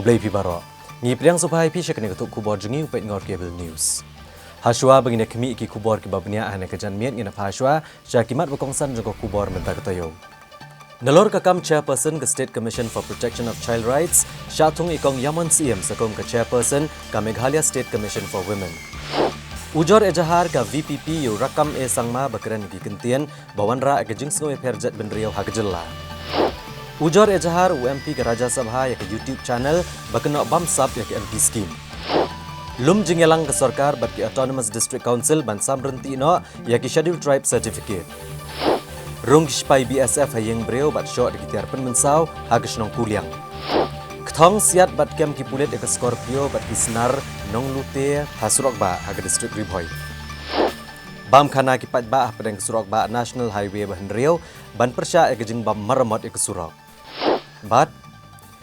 Kublai Pibaro. Ngi priang supaya pisha kene ketuk kubor jengi upet ngor cable news. Haswa begini kemi iki kubor ke babnia ane kejan miet ngina haswa syakimat berkongsan jengko kubor mentah ketoyo. Nalor kakam chairperson ke State Commission for Protection of Child Rights, Syatung ikong Yaman Siem sekum ke chairperson ke Meghalaya State Commission for Women. Ujor ejahar ke VPP yu rakam sangma bakeren gi kentian bawanra ke jingsngo perjat benriau hagejela. Ujor ejahar UMP ke Raja Sabha ya ke YouTube channel bakena bamsap ya ke MP scheme. Lum jingelang ke Sarkar bat ke Autonomous District Council ban samrenti no ya ke Scheduled Tribe Certificate. Rung kispai BSF hayeng breu bat syok di tiar pen mensau hages nong kuliang. Ketong siat bat kem ki pulet ke Scorpio bat ki senar nong lute hasurok ba haga District Ribhoi. Bam khana ki pat ba pedang surok ba National Highway bahan riau ban persya ke jing bam marmot ke surok. Bat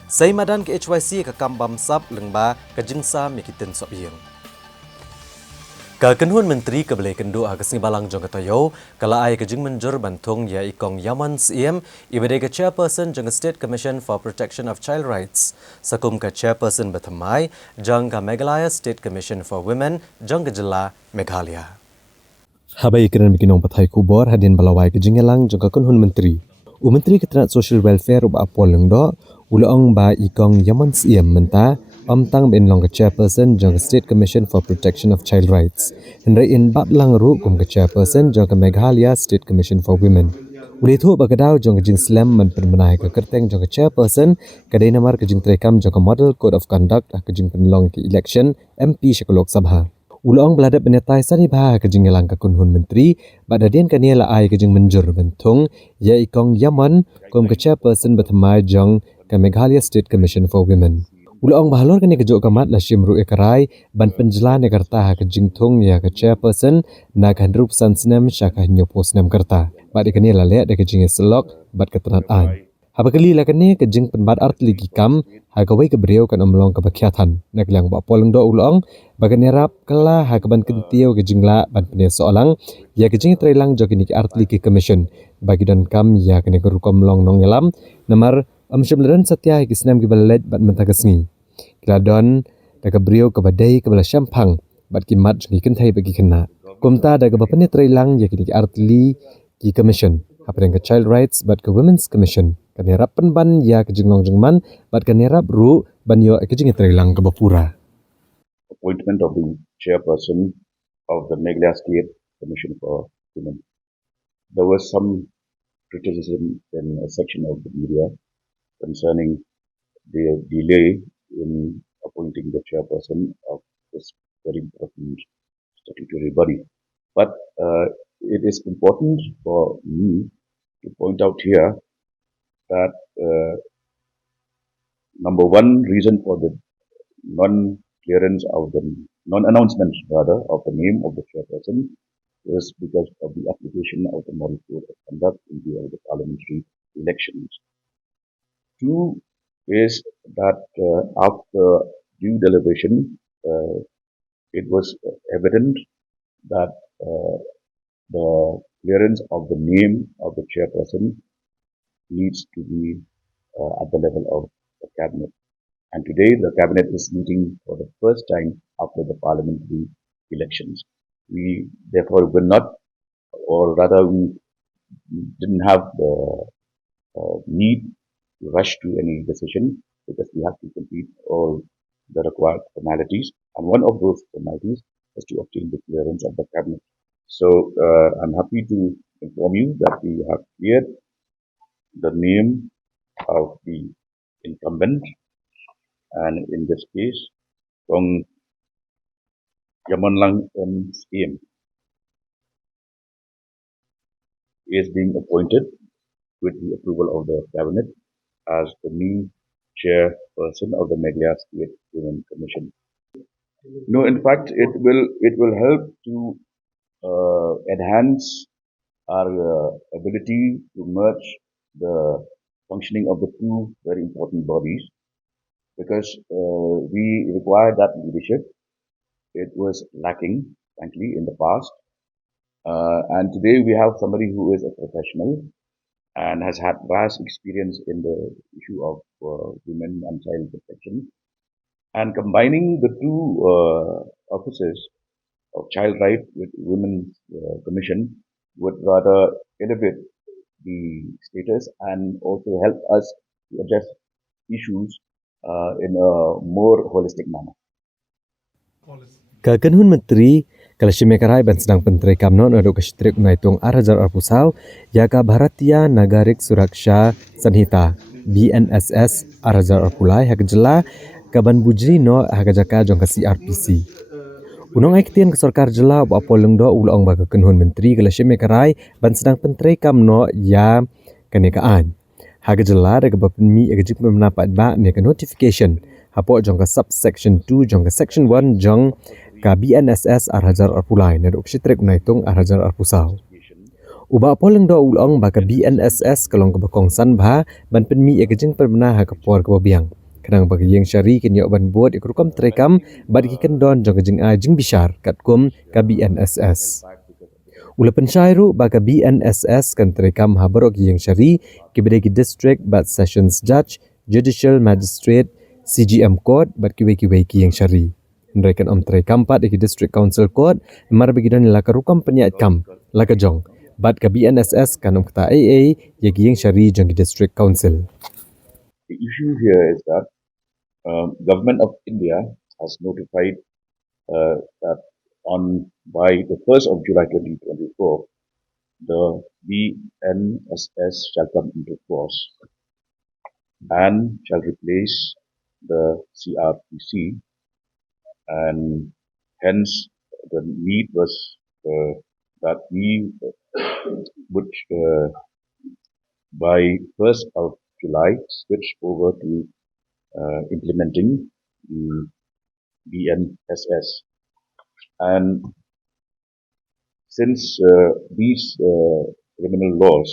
sai madan ke HYC ke kambam sap lengba ke jingsa mikiten sop yeng. Ka kenhuan menteri ke belai kendu hagas ni balang jong katayo kala ai ke jing menjur bantung ya ikong Yaman Siem ibade ke chairperson jong State Commission for Protection of Child Rights sakum ke chairperson bethamai jong ke Meghalaya State Commission for Women jong ke jela Meghalaya. Habai keran bikinong pathai kubor hadin balawai ke jingelang jong ke kenhuan menteri. Menteri Ketenaga Social Welfare uba apol lengdo ulaong ba ikong Yaman Siem menta pamtang ben long ke chairperson jong State Commission for Protection of Child Rights. Henry in bat lang ru kum ke chairperson jong ke Meghalaya State Commission for Women. Uli thu bagadaw jong ke jing slam man penmenai ke kerteng jong ke chairperson kadai namar ke jing trekam jong ke Model Code of Conduct ke jing penlong ke election MP Lok Sabha. Ulong beladat penetai sani bah ke jing elang ke kunhun menteri badadian kan ia la ai ke jing menjur bentung ya ikong Yaman kum ke chairperson bethamai jong ke Meghalaya State Commission for Women. Ulong bahalor kan ia kejuk kamat la shimru ekarai ban penjelan ekarta ke jing thung ya ke chairperson na kan rup san snem syakah nyopos nem kerta. Bad kan ia la lek de ke jing selok bad ketenat an. Habakali la kan ia ke jing penbat art ligi kam hagawai ke beriau kan omlong ke bakiatan nak lang ba polong do ulong bagan rap kala hagaban kentiau ke jingla ban penia soalang ya ke jing trailang jogini ke art ligi commission bagi dan kam ya kene ke rukom long nong yalam namar amsyamleran satya ke senam ke balet ban mentagasngi kladon da ke beriau ke badai ke bala syampang bat kimat jgi kentai bagi kena kumta da ke bapenia trailang ya kini ke art ligi commission apa yang ke child rights bat ke women's commission kan rap penban ya ke jinglong jingman bat kan rap ru ban yo ke jing trailang ke bapura. Appointment of the chairperson of the Meghalaya State Commission for Women. There was some criticism in a section of the media concerning the delay in appointing the chairperson of this very important statutory body. But it is important for me to point out here that number one reason for the non-clearance of the non-announcement rather of the name of the chairperson is because of the application of the Model Code of Conduct in view of the parliamentary elections. Two is that after due deliberation, it was evident that the clearance of the name of the chairperson needs to be at the level of the cabinet. And today the cabinet is meeting for the first time after the parliamentary elections. We therefore will not, or rather we didn't have the need to rush to any decision because we have to complete all the required formalities. And one of those formalities is to obtain the clearance of the cabinet. So I'm happy to inform you that we have cleared the name of the incumbent, and in this case, Kong Yamanlang M. Siem is being appointed with the approval of the cabinet as the new chairperson of the Meghalaya State Women Commission. No, in fact, it will help to enhance our ability to merge the functioning of the two very important bodies, because we require that leadership. It was lacking, frankly, in the past. And today we have somebody who is a professional and has had vast experience in the issue of women and child protection. And combining the two offices of child right with women's commission would rather elevate the status and also help us to address issues in a more holistic manner. Kakenhun Menteri Kalashimekarai ban sedang penteri kamnon aduk kashitrik unaitung arajar arpusau yaka Bharatiya Nagarik Suraksha Sanhita BNSS arajar arpulai hakjela kaban bujri no hakajaka jong ka CRPC. Unong aiktian ke sarkar jela ba polengdo ulong ba kakenhun Menteri Kalashimekarai ban sedang penteri kamno ya kanekaan. Hakajela da kabapenmi agajik menapat ba ne ka notification hapo jong ka subsection 2 jong ka section 1 jong ka BNSS arhajar arpulai na dok sitrik unaitung arhajar arpusau. Uba poleng do ulong ba ka BNSS kalong ka bakongsan ba ban penmi agajing permana ha kapor ka babiang. Kadang bagi yang syari kenyo ban buat ikrukam trekam bad kiken don jong kajing ajing bishar katkum ka BNSS. Ula pensyairu ba ka BNSS kan trekam habarok yang syari kibedegi district bat sessions judge judicial magistrate CGM court bat kiwe-kiwe ki yang syari. Rekan om tray kampat di District Council Court mar begidan laka rukam penyaat kam laka jong bat ka BNSS kan om kata AA yagi yang syari jong di District Council. The issue here is that Government of India has notified that by the 1st of July 2024, the BNSS shall come into force and shall replace the CRPC, and hence the need was that we would by 1st of July switch over to implementing the BNSS. And since these criminal laws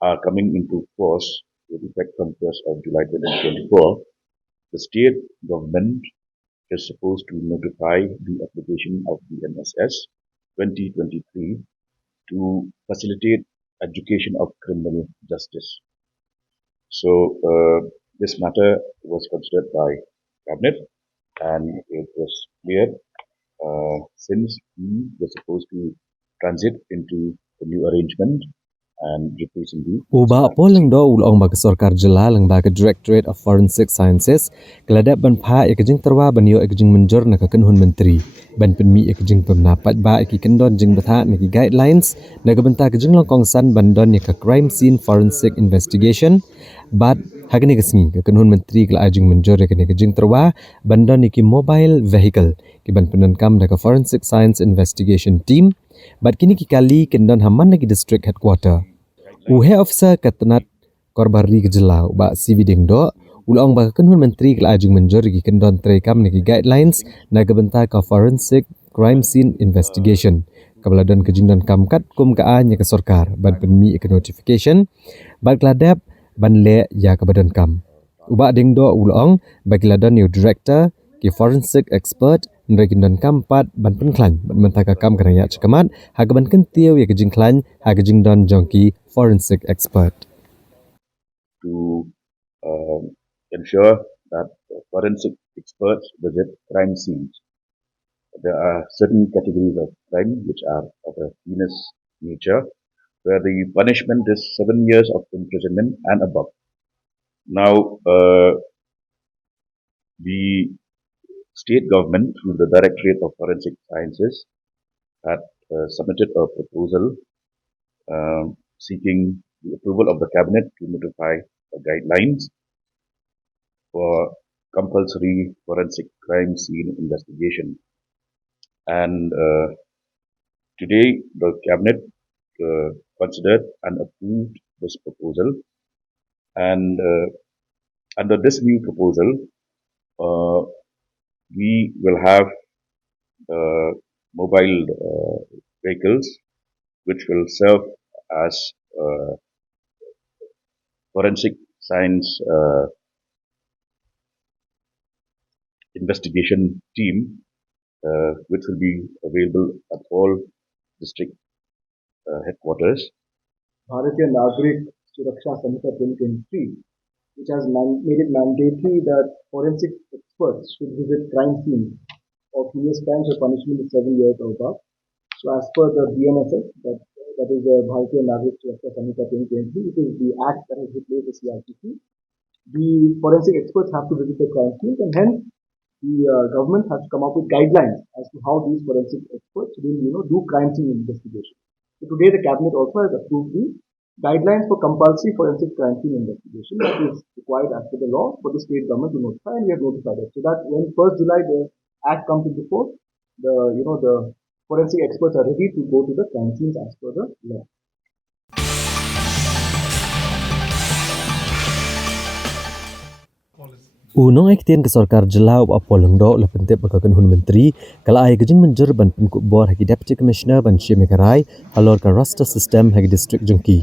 are coming into force with effect from 1st of July 2024, the state government is supposed to notify the application of BNSS 2023 to facilitate education of criminal justice. So this matter was considered by Cabinet, and it was clear since we were supposed to transit into the new arrangement and replacing the Uba poleng do ulong ba ka sarkar jela lang ba ka Directorate of Forensic Sciences keladap ban pha ikajing terwa ban yo ikajing menjor na kakenhun menteri ban penmi ikajing pemnapat ba ikikendon jing batha na guidelines na gabenta kajing longkong san bandon ya ka crime scene forensic investigation bat hagni kasngi kakenhun menteri kala ajing menjor ya kajing terwa bandon ki mobile vehicle ki ban penankam da ka forensic science investigation team bat kini ki kali kendon haman lagi district headquarter. Uhe officer katenat korbari kejelau ba CV dengdo ulong ba kenhun menteri kala ajing menjor gi kendon trekam niki guidelines na gabenta ka forensic crime scene investigation kabaladan kejingdan kamkat kum ka anya ka sarkar ban penmi ke notification ba kladap ban le ya ka badan kam uba dengdo ulong ba kladan new director ki forensic expert nrekindan kampat ban penklan ban mentaka kam kanaya cekamat hagaban kentiu ya kejingklan hagajingdan jongki forensic expert to ensure that forensic experts visit crime scenes. There are certain categories of crime which are of a heinous nature, where the punishment is 7 years of imprisonment and above. Now, the state government, through the Directorate of Forensic Sciences, had submitted a proposal seeking the approval of the cabinet to notify the guidelines for compulsory forensic crime scene investigation. And today, the cabinet considered and approved this proposal. And under this new proposal, we will have mobile vehicles which will serve as forensic science investigation team, which will be available at all district headquarters. Bharatiya Nagarik Suraksha Sanhita 2023 which has made it mandatory that forensic experts should visit crime scenes of heinous crimes or punishment is 7 years or above. So as per the BNSS, that is the Bharatiya Nagrik Suraksha Samhita 2023, it is the act that has replaced the CRPC. The forensic experts have to visit the crime scenes, and hence the government has to come up with guidelines as to how these forensic experts will, do crime scene investigation. So today the cabinet also has approved the guidelines for compulsory forensic crime scene investigation that is required as per the law for the state government to notify, and we have notified it. So that when 1st July the act comes into force, the forensic experts are ready to go to the crime scenes as per the law. Unong ektian ke sarkar jelau apolongdo la pentep bakakan hun menteri kala ai gejing menjer ban penkuk bor hagi deputy commissioner ban Shimekarai alor ka roster system hagi district jengki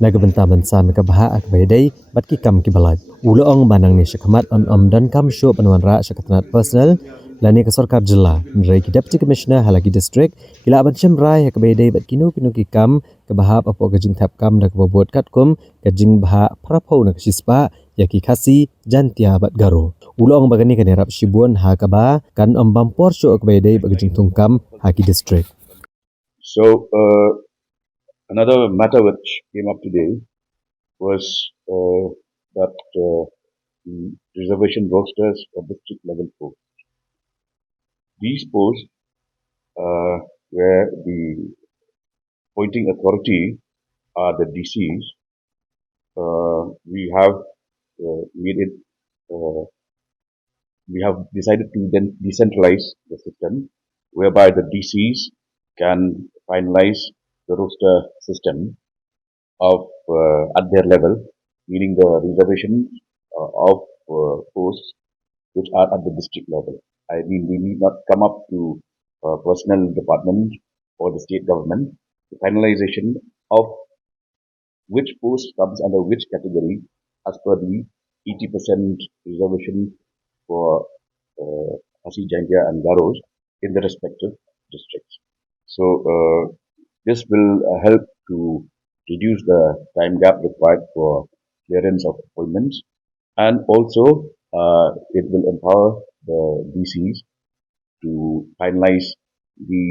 naga benta bansa meka baha ak baydai bat ki kam ki balaj uloong banang ni syakmat on dan kam syo panwanra syakatnat personal lani ke sarkar jela nrai ki deputy commissioner halagi district kila ban Shimrai hak baydai bat kinu ki kam ke baha apo gejing tap kam dak bobot katkum gejing baha prapau nak sispa yaki khasi jantia bat garo ulong bagani kan herap shibuan ha kaba kan bampor syo akbaidai bagajing tungkam haki district. So another matter which came up today was that the reservation rosters for district level posts. These posts where the appointing authority are the DCs. We have made it. We have decided to then decentralize the system, whereby the DCs can finalize the roster system of at their level, meaning the reservation of posts which are at the district level. I mean, we need not come up to personnel department or the state government. The finalization of which post comes under which category as per the 80% reservation for Hasi, Jangia and Garos in the respective districts. So this will help to reduce the time gap required for clearance of appointments, and also it will empower the DCs to finalize the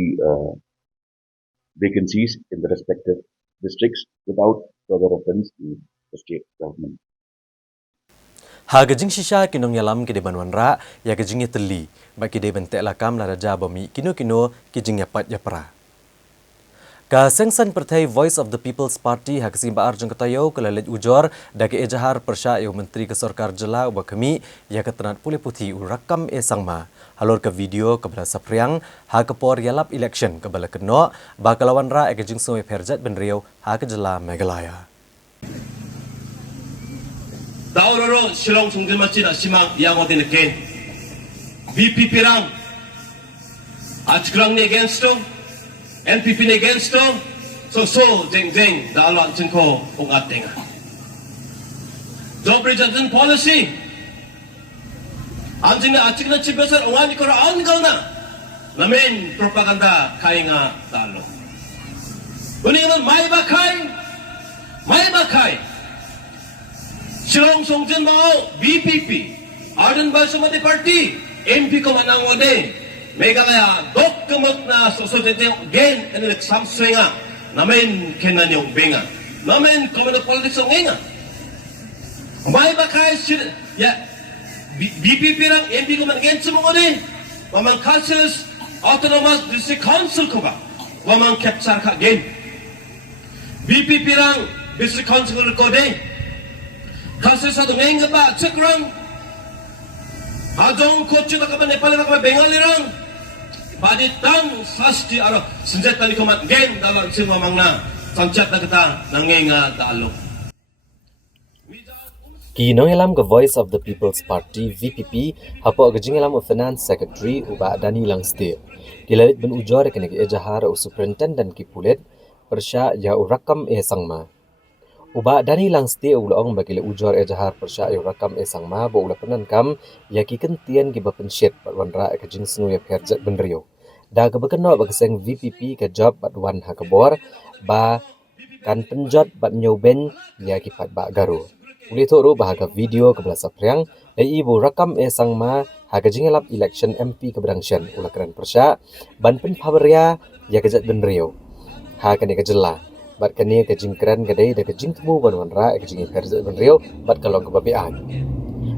vacancies in the respective districts without further reference to the state government. Ha gejing shisha kinong yalam ke deban wanra ya gejing teli ba ke deban telakam la raja bami kino kijing yapat yapra. Ka sengsan partai Voice of the People's Party hak simba arjung katayo kelalej ujor dake ejahar persya yo menteri ke sarkar jela ba kami ya ketenat pulih putih urakam sangma halor ke video kebala sapriang ha kepor yalap election kebala keno ba kalawan ra gejing soe perjat ben riau ha ke jela Meghalaya. Dauroro Shillong Sungdil Machina Simang Yamotin again. VPP Rang Achkrang ni against to NPP ni against to so jeng dalan cengko ung ating. Job retention policy anjing na achik na chibesar ungani ko raon na namin propaganda kainga dalo. Uningan may bakay Shillong Songjin Mao, BPP, Arden Balsamati Party, MP ko manang wade, Meghalaya, dok kamot na sosodete gen and exam swinga, namin kinanyong binga, namin common politics ang nga. May ba kaya BPP lang, MP ko man gen sa mga wade, wamang councilors, autonomous district council ko ba, wamang capsar ka gen. BPP lang, district council ko de, kasi sa domain nga ba, cekrang, hadong kotse na ka ba Nepal na ka ba Bengali rang, baditang sasti araw, senjata ni kumat gen dalam sinumang na, sanchat na kita nangenga dalo. Kinong yalam ke Voice of the People's Party VPP hapo gejing yalam Finance Secretary uba Dani Langste. Kilalit ben ujor kenegi ejahar u Superintendent ki pulet persya ya urakam sangma. Uba Dani Langste ulong bagi le ujor ejahar persya ya urakam sangma bo ula penankam ya ki kentian ki bapensyet patwanra gejing senu ya perjat ben rio. Da gebekeno bageseng VPP ke job batwan hakabor ba kan penjot bat nyoben ya ki pat ba garu. Uli tu ru bahaga video ke belas April ibu rakam sangma haga jingelap election MP ke Brangshan ulah keren persya ban pen paberia ya kejat ben Rio ha kani kejela bat kani ke jingkran kadai de ke jingtemu ban wanra ke jingi kerja ben Rio bat kalong ke babian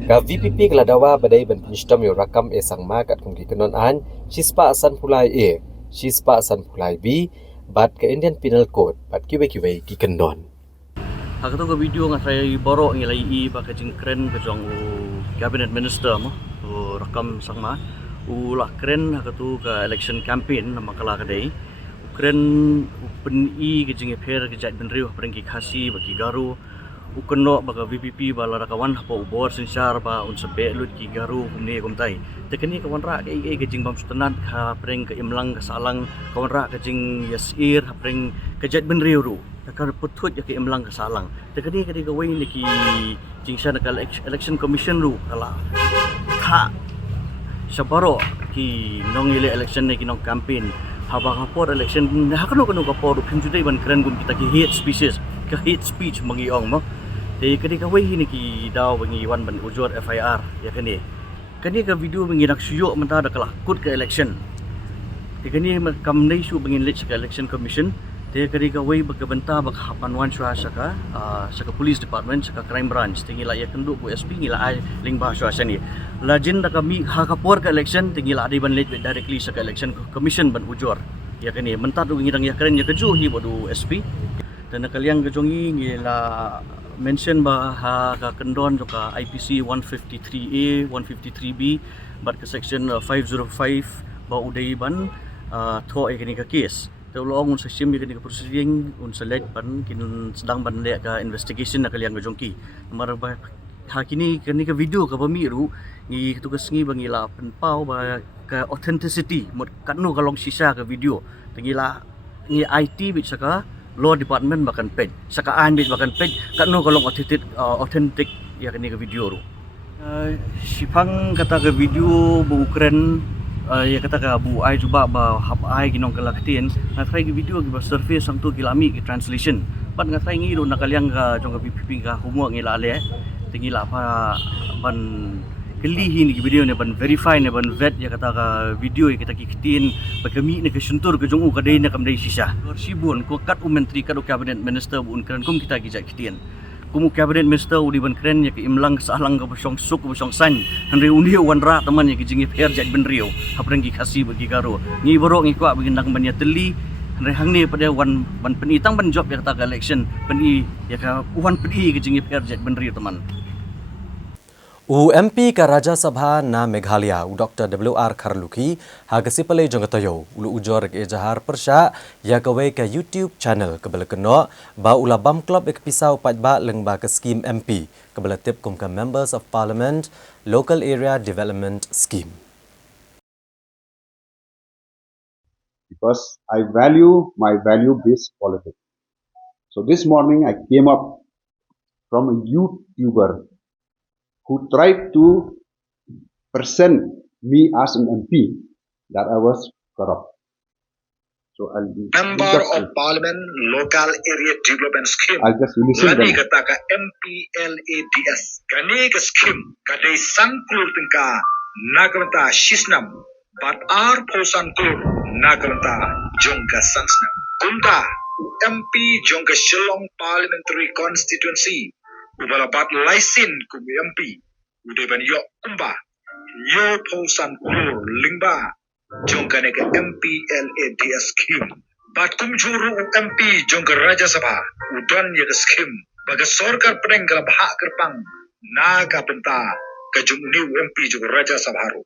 ka VPP keladawa badai ban penyistam yo rakam sangma kat kongki kenon an sispa asan pulai sispa asan pulai B bat ke Indian Penal Code bat kiwe ki kendon Aku tu ke video ngan saya borok ngilai ba ke jingkran ke jong cabinet minister mo rakam sangma ulah keren aku tu ke election campaign nama kala kadai keren pen ke jingi pher ke jat ben Rio pergi khasi bagi garu ukeno baga VPP bala rakawan apa ubor sinsar ba un sebe lut ki garu kumne kumtai tekeni kawan ra ke jing bam sutenat ka preng ke imlang ke salang kawan ra ke jing yasir ha preng ke jat ben Rio ru takar putut ya ke imlang ke salang tekeni ke wei ni ki jing sana ka election commission ru kala ka sabaro ki nong ile election ni ki nong campaign habang hapor election hakano kanu kapor pinjudai ban keren gum kita ki hate speech mangiong mo te kani ka wei ni ki daw bangi wan ban ujur FIR ya kani ka video bangi nak suyok menta da kala kut ke election te kani kam nei su bangi lich ke election commission te kani ka wei bak benta bak hapan wan shwa saka police department saka crime branch tingi la ya kendu bu SP ngila ai ling ba shwa sani lajin da kami ha kapor ke election tingi la di ban lich directly saka election commission ban ujur ya kani menta du ngidang ya keren ya keju hi bodu SP dan kalian kejongi ngila mention bah ka kendon juga IPC 153A 153B bat ke section 505 ba udai ban tho kini ka case tolong un system kini ka proceeding un select ban kin sedang ban le ka investigation na kalian kejongki mar ba ha kini ka video ka pemiru ngi tugas ngi bangila penpau ba ka authenticity mot kanu kalong sisa ka video tengila ngi IT bit saka law department bahkan page saka andit bahkan page kanu kalong authentic ya kini ke video ru sipang kata ke video bu Ukraine ya kata ke bu ai cuba ba hap ai ginong kalaktin na try ke video ke surface sang tu kilami ke translation pat nga try ngi ru na kalyang ka jong ka PPP ka humo ngila ale tingila pa ban kelihi ni video ni ban verify ni ban vet ya kata ka video yang kita kitin bagami ni ke suntur ke jongu kadai na kamdai sisa sibun ko kat menteri kat cabinet minister bun keren kum kita gijak kitin kum cabinet minister udi ban keren ya ke imlang salang ke besong suk besong san henry undi wan ra teman ya ke jingi per jat ben Rio hapreng gi khasi bagi garo ngi borok ngi kwa bagi ban ya teli henry hang ni pada wan ban penitang ban job ya kata ka election peni ya ka wan peni ke jingi per jat ben Rio teman MP ka Raja Sabha na Meghalaya Dr. WR Kharluki hagasi palay jongatayo ulu ujor ke jahar persya ya kawai ka YouTube channel kabala keno ba ula bam club ek pisau patba lengba ka scheme MP kabala tip kum ka members of parliament local area development scheme because I value my value-based politics. So this morning I came up from a YouTuber who tried to present me as an MP that I was corrupt. So I'll Member of Parliament Local Area Development Scheme. I'll just listen Lani them. kata ka MPLADS. Kani ka scheme kadai sangkul tingka nagranta shisnam but ar posan kur nagranta jongka sansnam. Kunta MP jongka Shillong Parliamentary Constituency. Ubalapat laisin kum MP udah ban yok kumba yo posan kur lingba jongka nega MPLADS scheme bat kum juru MP jongka Raja Sabha udan ya scheme baga sorkar pedeng kala bahak kerpang naga benta kajung new MP jongka Raja Sabha ru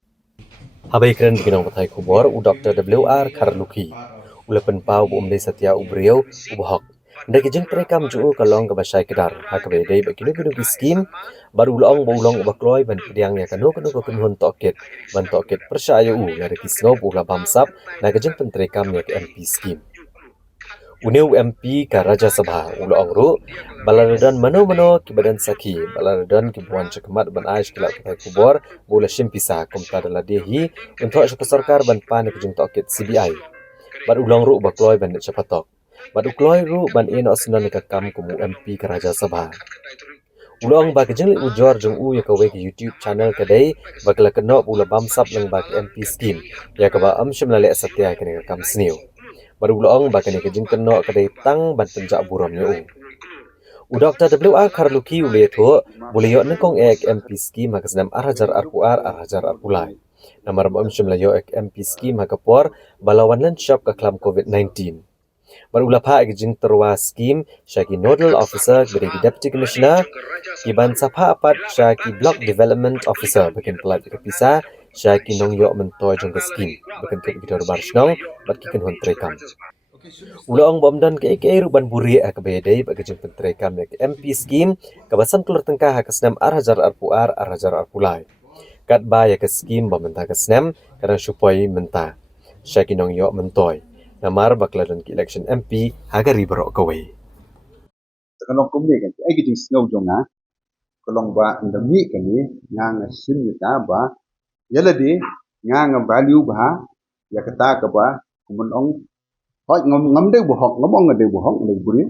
habai keren bikinong patay kubor Dr. WR Kharluki ula penpau bu umdai Satya Ubriau ubahok ndai jeng terekam juu kalong ke basai kedar hakabe dai bakino bidu skim baru ulong bakloi ban pediang ya kanu ko kunhun toket ban toket persaya u ngare kisnob ula bamsap na jeng penterekam ya ke MP skim Uneu MP ka Raja Sabha ulong ru balaradan mano ki badan saki balaradan ki buan cekmat ban aish kila patai kubor bula shimpisa kumta dala dehi untuk sarkar ban pan ke jeng toket CBI baru ulong ru bakloi ban cepatok Badu kloi ru ban ino asinan ka kam kumu MP ka Raja Sabha. Ulong ba kejeng li ujor jong u ya kawe ke YouTube channel kadai bakla keno ula bamsap lang ba ke MP scheme ya ka ba amshim la le satya kene kam sniu. Baru ulong ba kene kejeng keno kadai tang ban penjak buram nya u. Dr. W.R. Karluki ule tho boleh yo nengkong ek MP scheme hakasnam arhajar arpuar arhajar arpulai. Namar ba amshim la yo ek MP scheme hakapor balawan lan shop ka klam COVID-19. Barula pa jing terwa scheme syaki nodal officer beri deputy commissioner iban sapa apat syaki block development officer bakin pelat ke pisa syaki nong yo mentoy jong ke scheme bakin ke bidor barsnong bat kiken hon trekam ulang bomdan ke ruban buri ak bedai bagi jing pentrekam ke MP scheme kabasan keluar tengkah kasnam arhajar arpuar arhajar arpulai kat ba ya ke scheme bomenta kasnam kadang supaya menta syaki nong yo mentoy namar bakladan ke election MP hagari berok kawai. Kalau kumni kan, ai gitu snow jonga, kalau ba ndami kan ni, ngang sim kita ba, yala di ngang value ba, ya kata ka ba, kumun ong, hoi ngam de bohong, ngomong de bohong, de buri,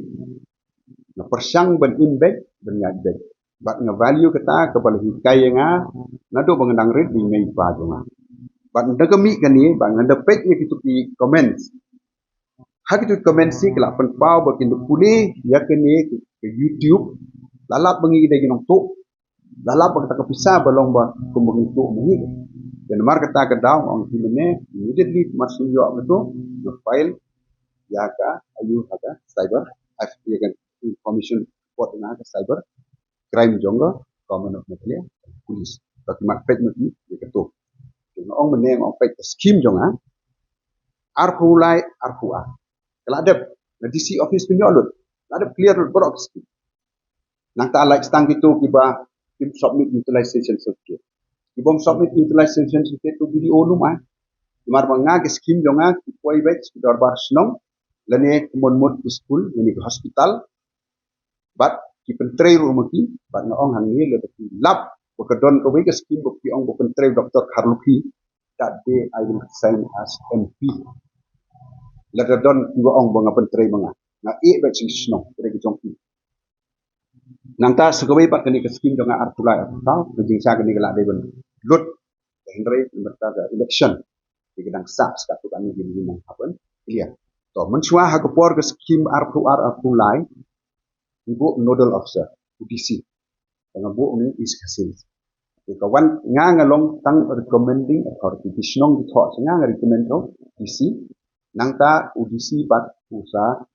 na persang ban imbek, ban yadbek, ba nga value kata ka ba lahi kaya nga, na do bang nang red di may pa jonga. Ba ndagami kan ni, ba nga dapet ni kitu ki comments. Hak itu komensi kelak penpau bakin pulih ya kene ke YouTube lalap bengi de ginong tu lalap bang tak pisah balong ba kumbang tu bengi dan mar kata ke daw ang timene immediately masul yo betu no file ya ka ayu ada cyber ya kan information report na ka cyber crime jonga common of media police bagi mak pet mati ya ketu no ong mene ong pet scheme jonga arpulai arpua kalau ada DC office penyolot, ada clear borok sikit. Nang tak like stang itu kiba kim submit utilization certificate. Kibom submit utilization certificate tu video lumai. Mar banga ke scheme jonga kipoi batch darbar snong lane mon ke school lane ke hospital. But kipentrei rumaki, but na ong hangi le lab bekedon ke ke scheme bukti ong bupentrei Dr. Karluki that day I will sign as MP. Lada don dua ong banga penteri banga na bet sing sno kre ke jongki nang ta segawe pat kene ke skim donga artulai atau bejing sa kene kelak deben lut henry merta ga election di gedang sa statu kami di nang hapen iya to mensua ha ke por ke skim artulai ibu nodal officer UDC dengan bu ni is kasil kawan ngangalong tang recommending authority disnong di thought ngang recommend UDC nangta UDC pat usa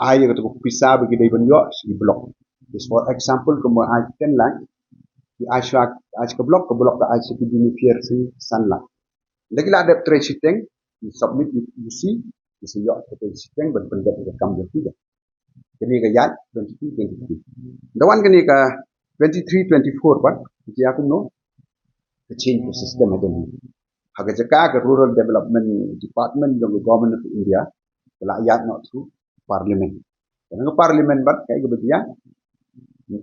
ai ko pisa bagi dai banyo si blok just for example como ai ken lang di ashwa ke blok da ai si beneficiary si sanla lagi la ada tracing di submit UDC di yo ko tracing ben pendat ke kam de tiga kini ke yat 22 dawan kini ke 23 24 pat ji aku no the change the system ada ni Haga jaka ke Rural Development Department of the Government of India telah ayat not through Parliament. Karena Parliament bat kayak kebetulan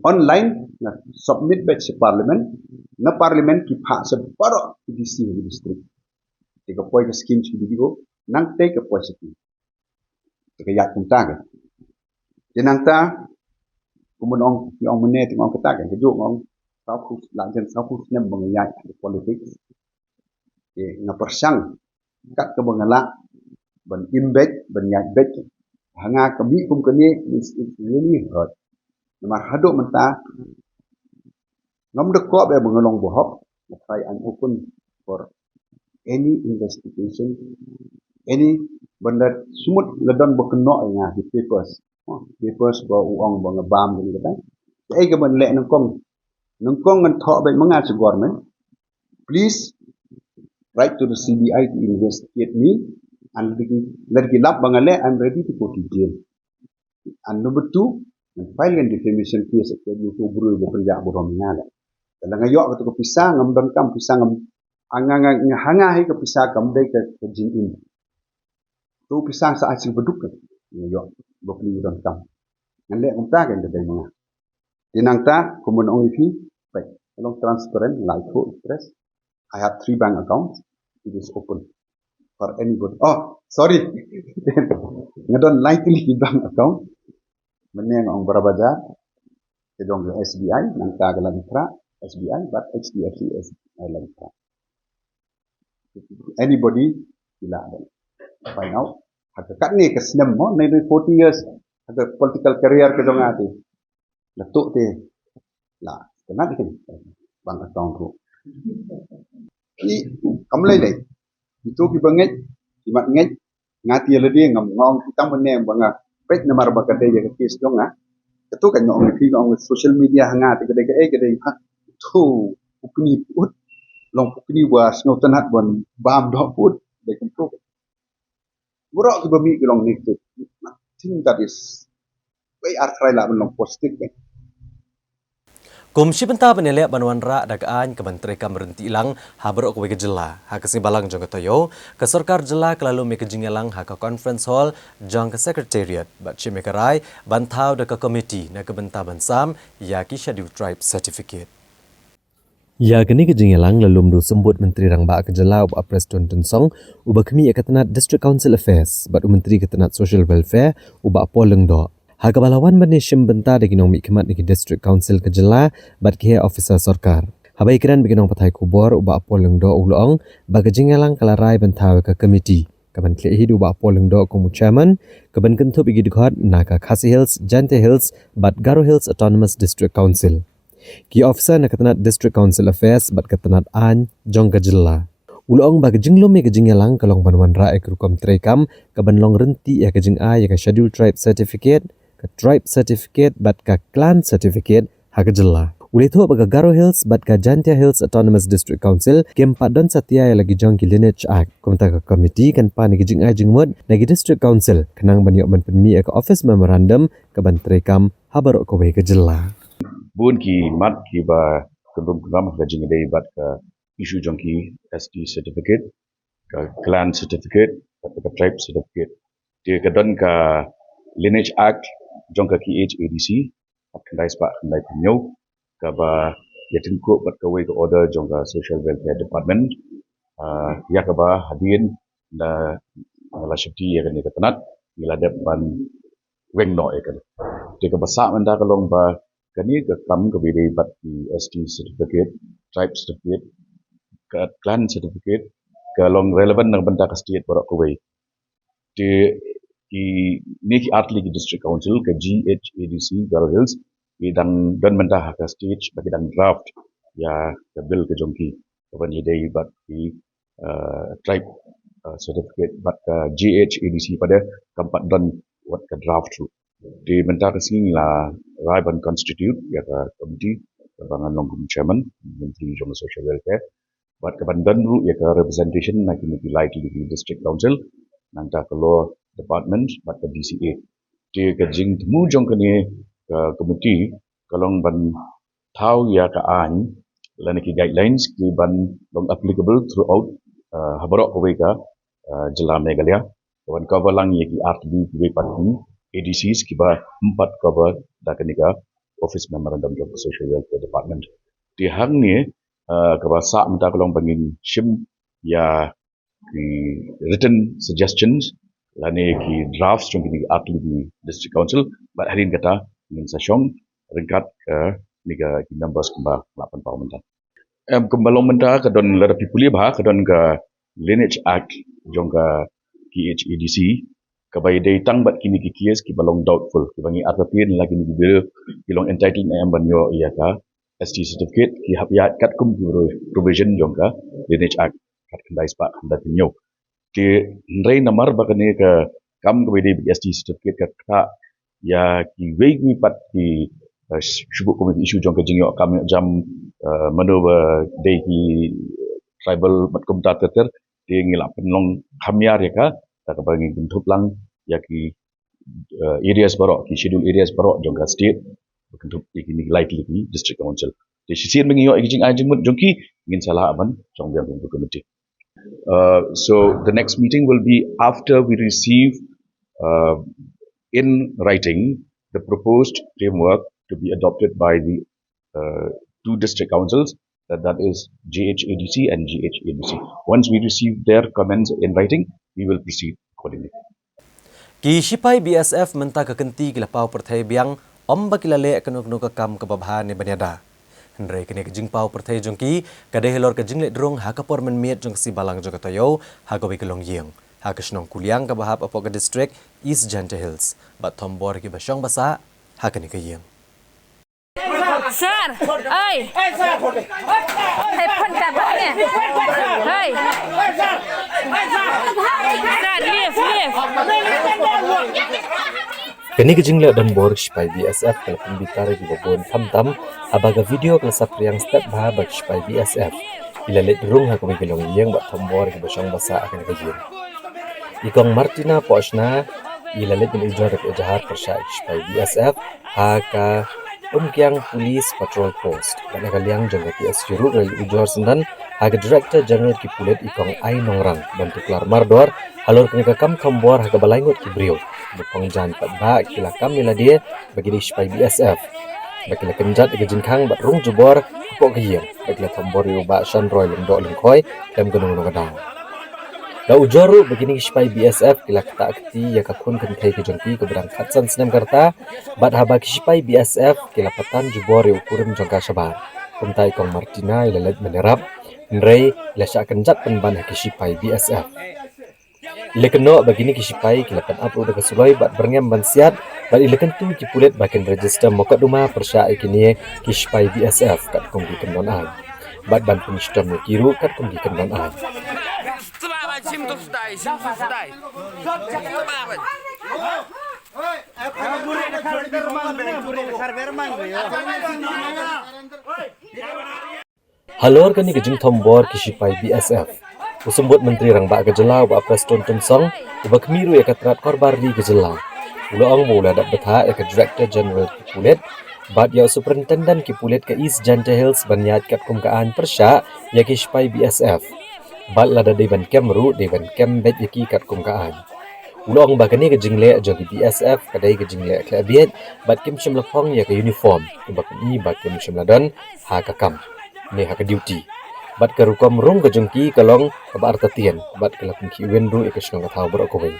online na submit batch Parliament na Parliament kipa sebarok di DC di distrik. Jika poin ke scheme di digo nang take ke positif. Jika ayat kunta ke. Jenangta kumunong yung menet yung kata ke kejuk ngong sapu lanjut sapu nem mengayat politik. Nga persang kat ke bangala ban imbet ban yatbet hanga kami kum kene is really hurt namar hadok menta ngam de ko be bangalong bohok try and open for any investigation any benda sumut ledon bekeno nga di papers ba uang bang bam ni kata ai ke ban le nangkong ngan thok be manga se government please write to the CBI to investigate me and let the lab bangale I'm ready to go to jail. And number two, file an defamation case at the buru bo penjak borom ngala. Dalam ayok ke pisang ngam don kam pisang ngam hanga hai ke pisang kam dai ke jin in. Tu pisang sa asil beduk ke ayok bo pli don kam. Ngale ngam ta kan dai manga. Dinang ta kumun ong ifi baik. Along transparent like express. I have 3 bank accounts. It is open for anybody. Oh, sorry. Ngadon likely bank account. Meneng ang barabaja. kedong ke SBI nangka ke lantra SBI but HDFC SBI lantra. Anybody bila ada find out ada kat ni ke senam mo 40 years ada political career ke dong ati letuk te lah kena ni bang account ru ni kamlai dai itu ki banget imat ngai ngati le dia ngong kita menem banga pet namar bakate ya ke kes dong itu kan ngong ki ngong social media hangat gede ha tu ukni put long ukni was no tanat bon bam do put de improve buruk ki bami ki long ni tu think that is way artrai la long positive kan. Komisi Bentah Penilai Banuan Rak Dagaan ke Menteri Kamerenti Ilang haberok ke jela. Hak balang jong ketoyo ke Sarkar jela kelalu meke jingelang hak ke conference hall jong ke secretariat bat cimekarai bantau de ke komiti na ke Bentah Bansam ya ki schedule tribe certificate. Ya kini ke jingelang lalu mdu sembut Menteri Rangba ke jela uba Preston Tunsong uba kemi ketenat District Council Affairs bat Menteri ketenat Social Welfare uba Poleng do. Hakabalawan Banishim Bentah de ginong mikmat di District Council ke jela bat ke officer Sarkar. Habai kiran biginong patai kubor uba Poleng do ulong baga jingelang kalarai Bentah ke komiti. Kaban kle hidu uba Poleng do kumu chairman kaban kentu bigi dikhat naga Khasi Hills, Jante Hills bat Garo Hills Autonomous District Council. Ki officer na ketenat District Council Affairs bat ketenat an jong ke jela. Ulong bagi jinglom ya kejingelang kalong Banuan Rak ekrukom trekam kaban long renti ya kejing a ya ke schedule tribe certificate ke tribe certificate bat ke clan certificate hak jela. Ule tu baga Garo Hills bat ke Jantia Hills Autonomous District Council kem padon satia ya lagi jong ki lineage act. Komita ke komiti kan pa ni kejing a jingmut nagi District Council kenang banyok ban penmi ke office memorandum ke ban trekam habarok kowe ke jela. Bun ki mat ki ba kendum kenam ke jing dei bat ke issue jong ki ST certificate ke clan certificate ke tribe certificate. Dia kedon ke lineage act jong ke KHADC kendai sebab kendai penyau ke ba yatin ko bat ke way ke order jong ke social welfare department ya ke ba hadin da la shifti ya ke tenat bila depan weng no ya ke dia ke basak menda kalong ba kani ke kam ke bidi bat di ST certificate tribe certificate ke clan certificate ke long relevant nang benda ke state barak ke way di ni ki atli ki district council ke GHADC Garo Hills dan mentah ke stage bagi dan draft ya ke bill ke jongki kapan idei bat di tribe certificate bat ke GHADC pada tempat dan buat ke draft tu di mentah ke sini lah Raiban Constitute ya ke komiti kebangan long chairman menteri jong social welfare bat ke bandan ru ya ke representation nak ini likely di district council nanta ke law department bat ke DCA dia ke jing temu jong ke ni ke komiti kalong ban tahu ya ke an lani ki guidelines ki ban long applicable throughout habarok ke ka jela Meghalaya kawan cover lang ye ki RTB ki parti ADCs ki ba 4 cover da ke nika office memorandum of social welfare department di hang ni ke ba sa menta kalong bangin shim ya ki written suggestions lani ki drafts jong ki atli di district council bat harin kata ingin sasyong ringkat ke niga ki numbers kembar 8 tahun mentah kembalong mentah ke don lara pipuli bah ke don ke lineage act jong ke KHADC ke bai dei tang bat kini ki kies ki balong doubtful ki bangi atapin lagi ni bil ki long entitled na am banyo iya ka ST certificate ki hapiat kat kum provision jong ka lineage act kat kendai spa kendai penyo ki ndrei namar bakane ke kam ke bidi ST certificate ka ya ki wei pat ki syubuk komiti isu jong ke jingyo kam jam manover dei ki tribal mat komita teter di ngilap penlong khamyar ya ka tak bagi bentuk lang ya ki areas barok ki schedule areas barok jong ka state bentuk ini likely ki district council di sisi mengiyo jing ajing jong ki ngin salah aman jong biang bentuk komiti. So the next meeting will be after we receive in writing the proposed framework to be adopted by the two district councils, that is GHADC and GHADC. Once we receive their comments in writing, we will proceed accordingly. Ki Sipai BSF mentah ke kenti ki lapau pertai biang bakilale kanu kam kababha ni banyada. Hendrai kini kejing pau pertai jongki kadai helor kejing let drong ha kapor menmiet jong si balang jong katayo ha gawi kelong yeng. Ha kesnong kuliang kabahap apok ke district East Jante Hills. Bat tombor ki basyong basa ha kini ke yeng. Sir, ơi, thầy phân cả bác nè, ơi, sir, leave. Kini kejing le dan bor spai BSF kalau pembicara di babon tam abaga video kalau sapriang step bah bag spai BSF ila le drung ha ko gelong yeng ba tombor ki basyong basa akan kejing. Ikong Martina Posna ila le bin ujar ke jahat persai spai BSF ha ka Umkiang Police Patrol Post dan kaliang jangka PS Juru rel ujar sendan haga Director General Kipulet Ikong Ai Nongrang bantu kelar mardor halor kena kam tombor haga balaingot kibrio bukong jan patba kila kam nila dia bagi di spai BSF bagi la kenjat ke jinkang bat rung jubor pok kiyeng bagi la tombor yu ba shan roy lendo lengkoi dem gunung gadang da ujoru begini spai BSF kila kata akti ya kakun kentai ke jongki ke berangkat san senam karta bat haba spai BSF kila patan jubor yu ukurim jongka sabar kuntai kong Martina ilalet menerap nrei lesha kenjat penban spai BSF ilekeno begini spai kila pen upload ke suloi bat berngam bansiat bat ileken tu kipulet bakin register mokat rumah persya ikini spai BSF kat kong dikenon ai bat ban penistem kiru kat kong dikenon ai Halor kani kejing tombor kisipai BSF. Usumbut Menteri Rangba Kejelau ba Preston Tunsong ubah kemiru ya katrat korbar di Kejelau. Ulang mula dak betha ya ke Director General Kipulet bat ya Superintendent Kipulet ke East Jante Hills banyat kat kumkaan persya ya kisipai BSF. Bat lada deban kemru deban kembet yaki kat kumkaan. Ulang bagani ke jingle jogi BSF kadai ke jingle klabiet bat kim shim lapong ya ke uniform ubak ni bat kim shim ladon ha ka kam ne ha ka duty bat ke rukom rung ke jongki kalong ka bar tatian bat ke lapung ki wenru e ke snong ka thau bro ko bai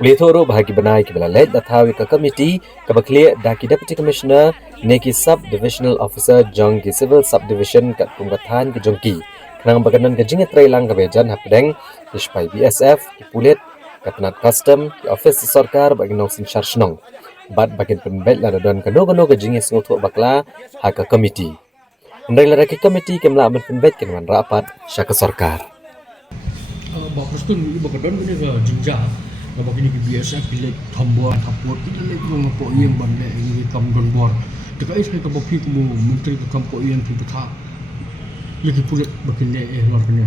ule thoro bahagi banai ke bala let da thau ka committee ka bakle da ki deputy commissioner ne ki sub divisional officer jong ki civil subdivision kat kumgathan ke jongki nang baganan ke jinge trailang ka bejan hapdeng ispai BSF Kipulet Katnat Custom ki office sarkar bagi nong sin charge bat bagian penbet la don kano ke jinge sngotu bakla ha ka committee ndai la ke committee kemla men penbet kenwan rapat syaka sarkar ba Preston iba kadon ni ke jinja ba kini ke BSF pilek tombor kapot pilek ngong po iem bande ini kam don bor dekai sai ka bopi ku menteri ke kam po iem pi betha lagi pulet bakine luar kene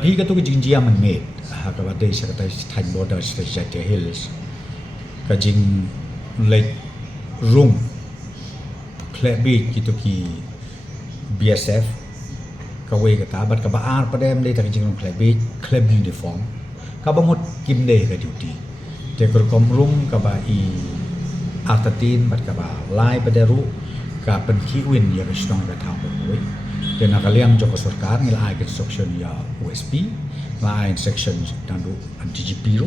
भी का तो जिंजिया मन में हाँ का बात है इसे कहता है थाई बॉर्डर स्टेट हिल्स का जिंग लाइक रूम क्लेबी की तो की BSF का वे का ताबत का बाहर पड़े हम ले तक जिंग रूम क्लेब यूनिफॉर्म का बामुत किम दे का ड्यूटी ते कर कम रूम का बा ई आर्टतीन बट का बा लाइ पड़े रू का पन की विन या का स्ट्रॉन्ग का थाव पर dan nakaliang joko sarkar nilai ke section ya OSP lain section dandu DGP ru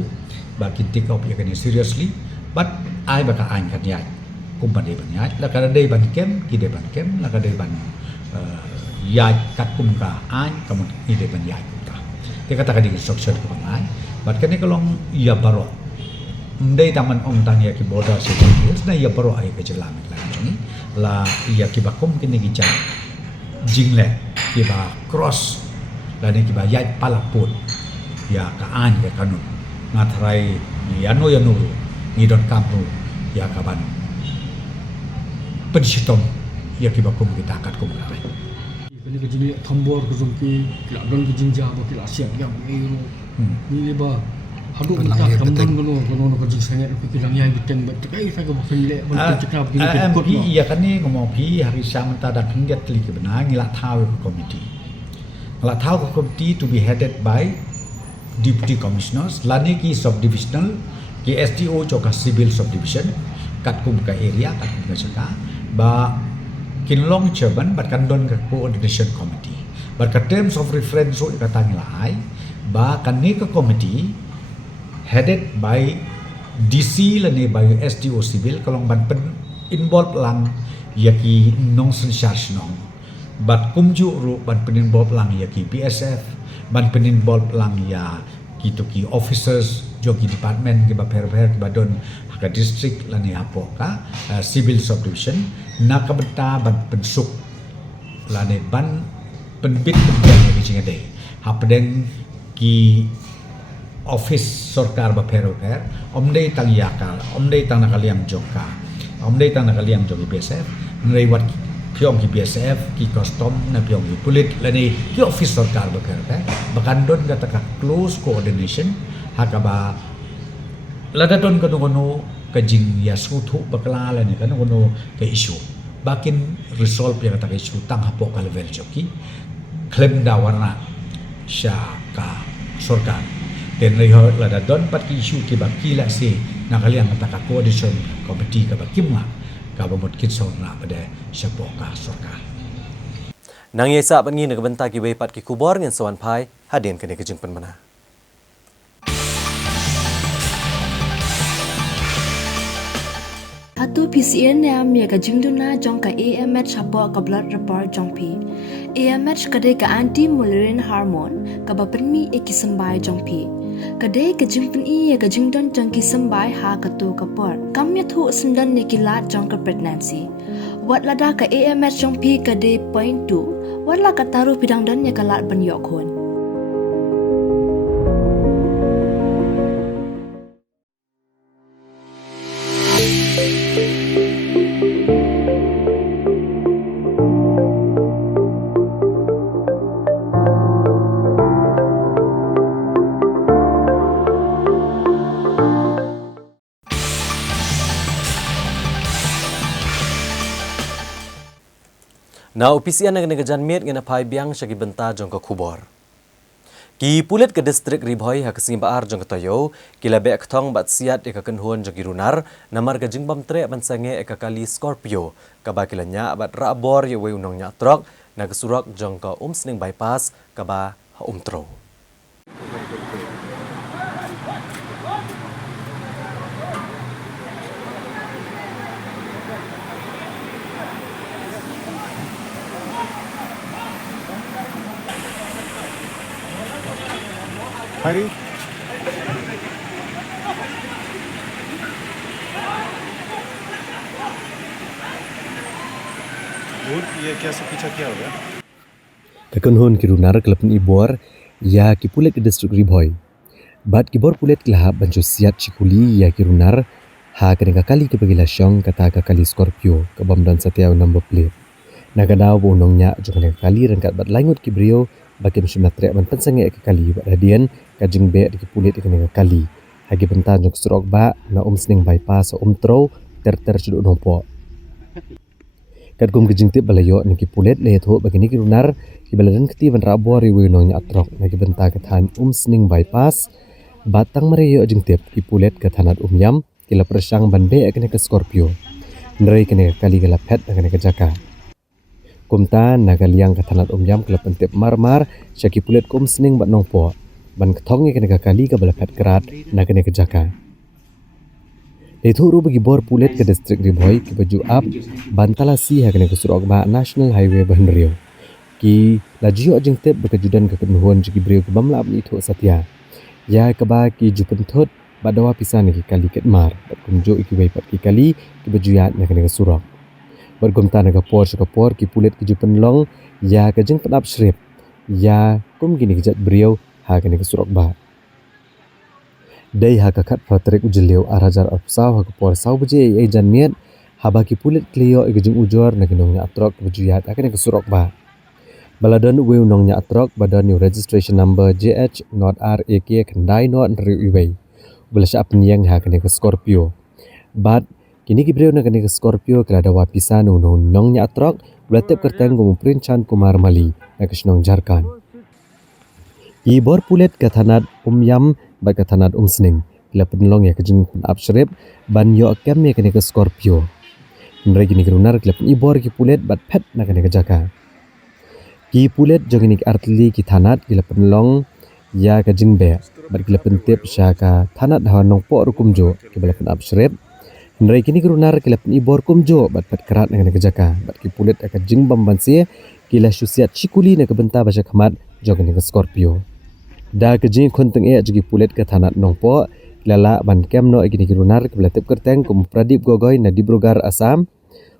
bagi take up ya kini seriously but ai baka ain kan ya kumpan de ban ya la kada de ban kem ki de ban kem la kada ban ya kat kum ka ain kamu ni de ban ya ka te kata ka di section ko ban ai but kini kalong ya baro ndai taman ong tang ya ki border section na ya baro ai ke jelam ni la ya ki bakum kini ki jingle kiba cross dan kiba yai palaput ya kaan ya kanun ngatrai yanu ni don kampu ya kaban pensitom ya kiba kum kita akat kum lai kini ke jini tombor ke jongki kila don ke jinja ba kila siap yang ero ni leba hadu kita kamdon gono ke jing sangat pikiran yang biteng bat kai sa ko penle ban cakap begini ke kot ya kan ni ngomong pi hari sam ta dak hingat li ke benar ngila tahu ke komiti ngila tahu ke komiti to be headed by deputy commissioners lani ki subdivisional ki SDO joka civil subdivision kat kum ka area kat kum ka saka ba kinlong chairman bat kandon ke coordination committee but ka terms of reference so kata ngila ai ba kan ni ke komiti headed by DC lani by SDO civil kalong ban pen involve lang yaki nong sensas nong bat kumju ru ban peninvolve lang yaki BSF ban peninvolve lang ya ki officers jogi department ki ba per ki don ka district lani apo ka civil subdivision na kabenta ban pensuk lani ban penbit penbian ki cingade hapdeng ki office sarkar ba per omdei tang yakal omdei tang nakaliam joka omdei tang nakaliam jogi BSF nrewat piong ki BSF ki custom na piong ki pulit lani ki office sarkar ba per bakan don kata ka close coordination hakaba ladadon kanu kajing ya sutu bakla lani kanu ke issue bakin resolve yang kata issue tang hapo ka level joki klaim da warna sya ka sarkar dan reho ladadon pat ki issue ki bakila si nakaliang kata ka coordination committee ka bakimla ka bamot kitson na pada syapo ka sarkar Nang yesa bangi nagbenta ki pat ki kubor ngan sawan pai hadin kene kejing penmana. Hatu PCN am ya ka jingduna jong ka AMH hapo ka blood report jong pi. AMH kade ka anti malarian hormone ka bapenmi ekisambai jong pi. Kade ka jingpen I ya ka jingdon jong ki sambai ha ka tu ka por. Kam ya thu sendan ne ki lat jong ka pregnancy. Wat lada ka AMH jong pi kade point 2. Wat la ka taru pidang dan ya ka lat ban yok hon. Na upisian na gajan miet ngana pai biang syagi benta jong ka kubor. Ki pulit ke distrik Ribhoi ha kasing baar jong ka tayo, kila be aktong bat siat eka kenhuan jong runar, namar gajing bam tre ban sange eka kali Scorpio, kaba kilanya bat rabor ye we unong nya trok, na kesurak jong ka sning bypass kaba ha umtro. Hari ये क्या सब पीछा क्या हो गया Kekenhun ki runar kelapen ibor ya ki pulit ke distrik Ribhoi. Bat ki bor pulit kelahap bancu siat cikuli ya ki runar ha kena kali ke pagila syong kata ka kali Scorpio ke bam dan setiau number plate. Nagadau bo nongnya jo kena kali rangkat bat langut ki brio bakin syumna trek ban pensange ke kali bat hadian kajing be di pulit kena kali. Hagi bentan jong surok ba na sning bypass tro ter cuduk nompo. Kat kum kejing tip balayo niki pulit le tho bagini ki runar ki baladan keti ban rabor riwe nongnya atrok naki benta kathan sning bypass batang mareyo jing tip ki pulit kathanat yam kila persang ban be kena ke Scorpio nrei kena kali kala pet kena ke jaka kumta nagaliang kathanat yam kila pentip marmar syaki pulit sning bat nongpo ban kthong kena ke kali ka bala pet kerat na kena ke jaka Itu ru bagi bor pulit ke distrik Ribhoi ki baju up bantalasi ha kena ke surok ba National Highway Bahanrio ki lajio jing tip berkejudan ke kenuhun jiki brio ke bamla abni itu satya ya ke ba ki jupenthut badawa pisan ki kali ketmar bat kunjo iki wei pat ki kali ki baju ya na kena ke surok bergumta na ke por ki pulit ki jupenlong ya ke jing pedap shrip ya kum gini kejat brio ha kena ke surok ba Dai ha kakat patrik ujeliu arajar apsau ha kupor sau beje ai jan miet ha baki pulit klio igejing ujor na ginongnya atrok bejuyat akan ke surok ba baladon we unongnya atrok badan new registration number JH not RAK kendai not riwei belasya apniang ha kene ke Scorpio bat kini gibreu na kene ke Scorpio kelada wapisan unongnya atrok belatep kerteng gumuprin chan Kumar Mali na kesnong Jharkhand Ibor pulit kathanat yam bat kathanat sning kila penlong ya kejing apsrep ban yo kem ya kene ke Scorpio nrei gini kerunar kila ibor ki pulit bat pet na kene ke jaka ki pulit jogini artli ki thanat kila penlong ya kejing be bat kila pentip syaka thanat hawan nong po rukum jo ki bala pen apsrep Henry kini kerunar kila penibor kumjo bat kerat dengan kejaka bat kipulit akan jing bambansia kila syusiat cikuli nak kebentar baca khamat jog dengan Scorpio. Da kejing konteng juga pulit ke tanat nongpo kilala ban kem no kini kerunar kila tip kerteng kum Pradip Gogoi na Dibrugarh Assam,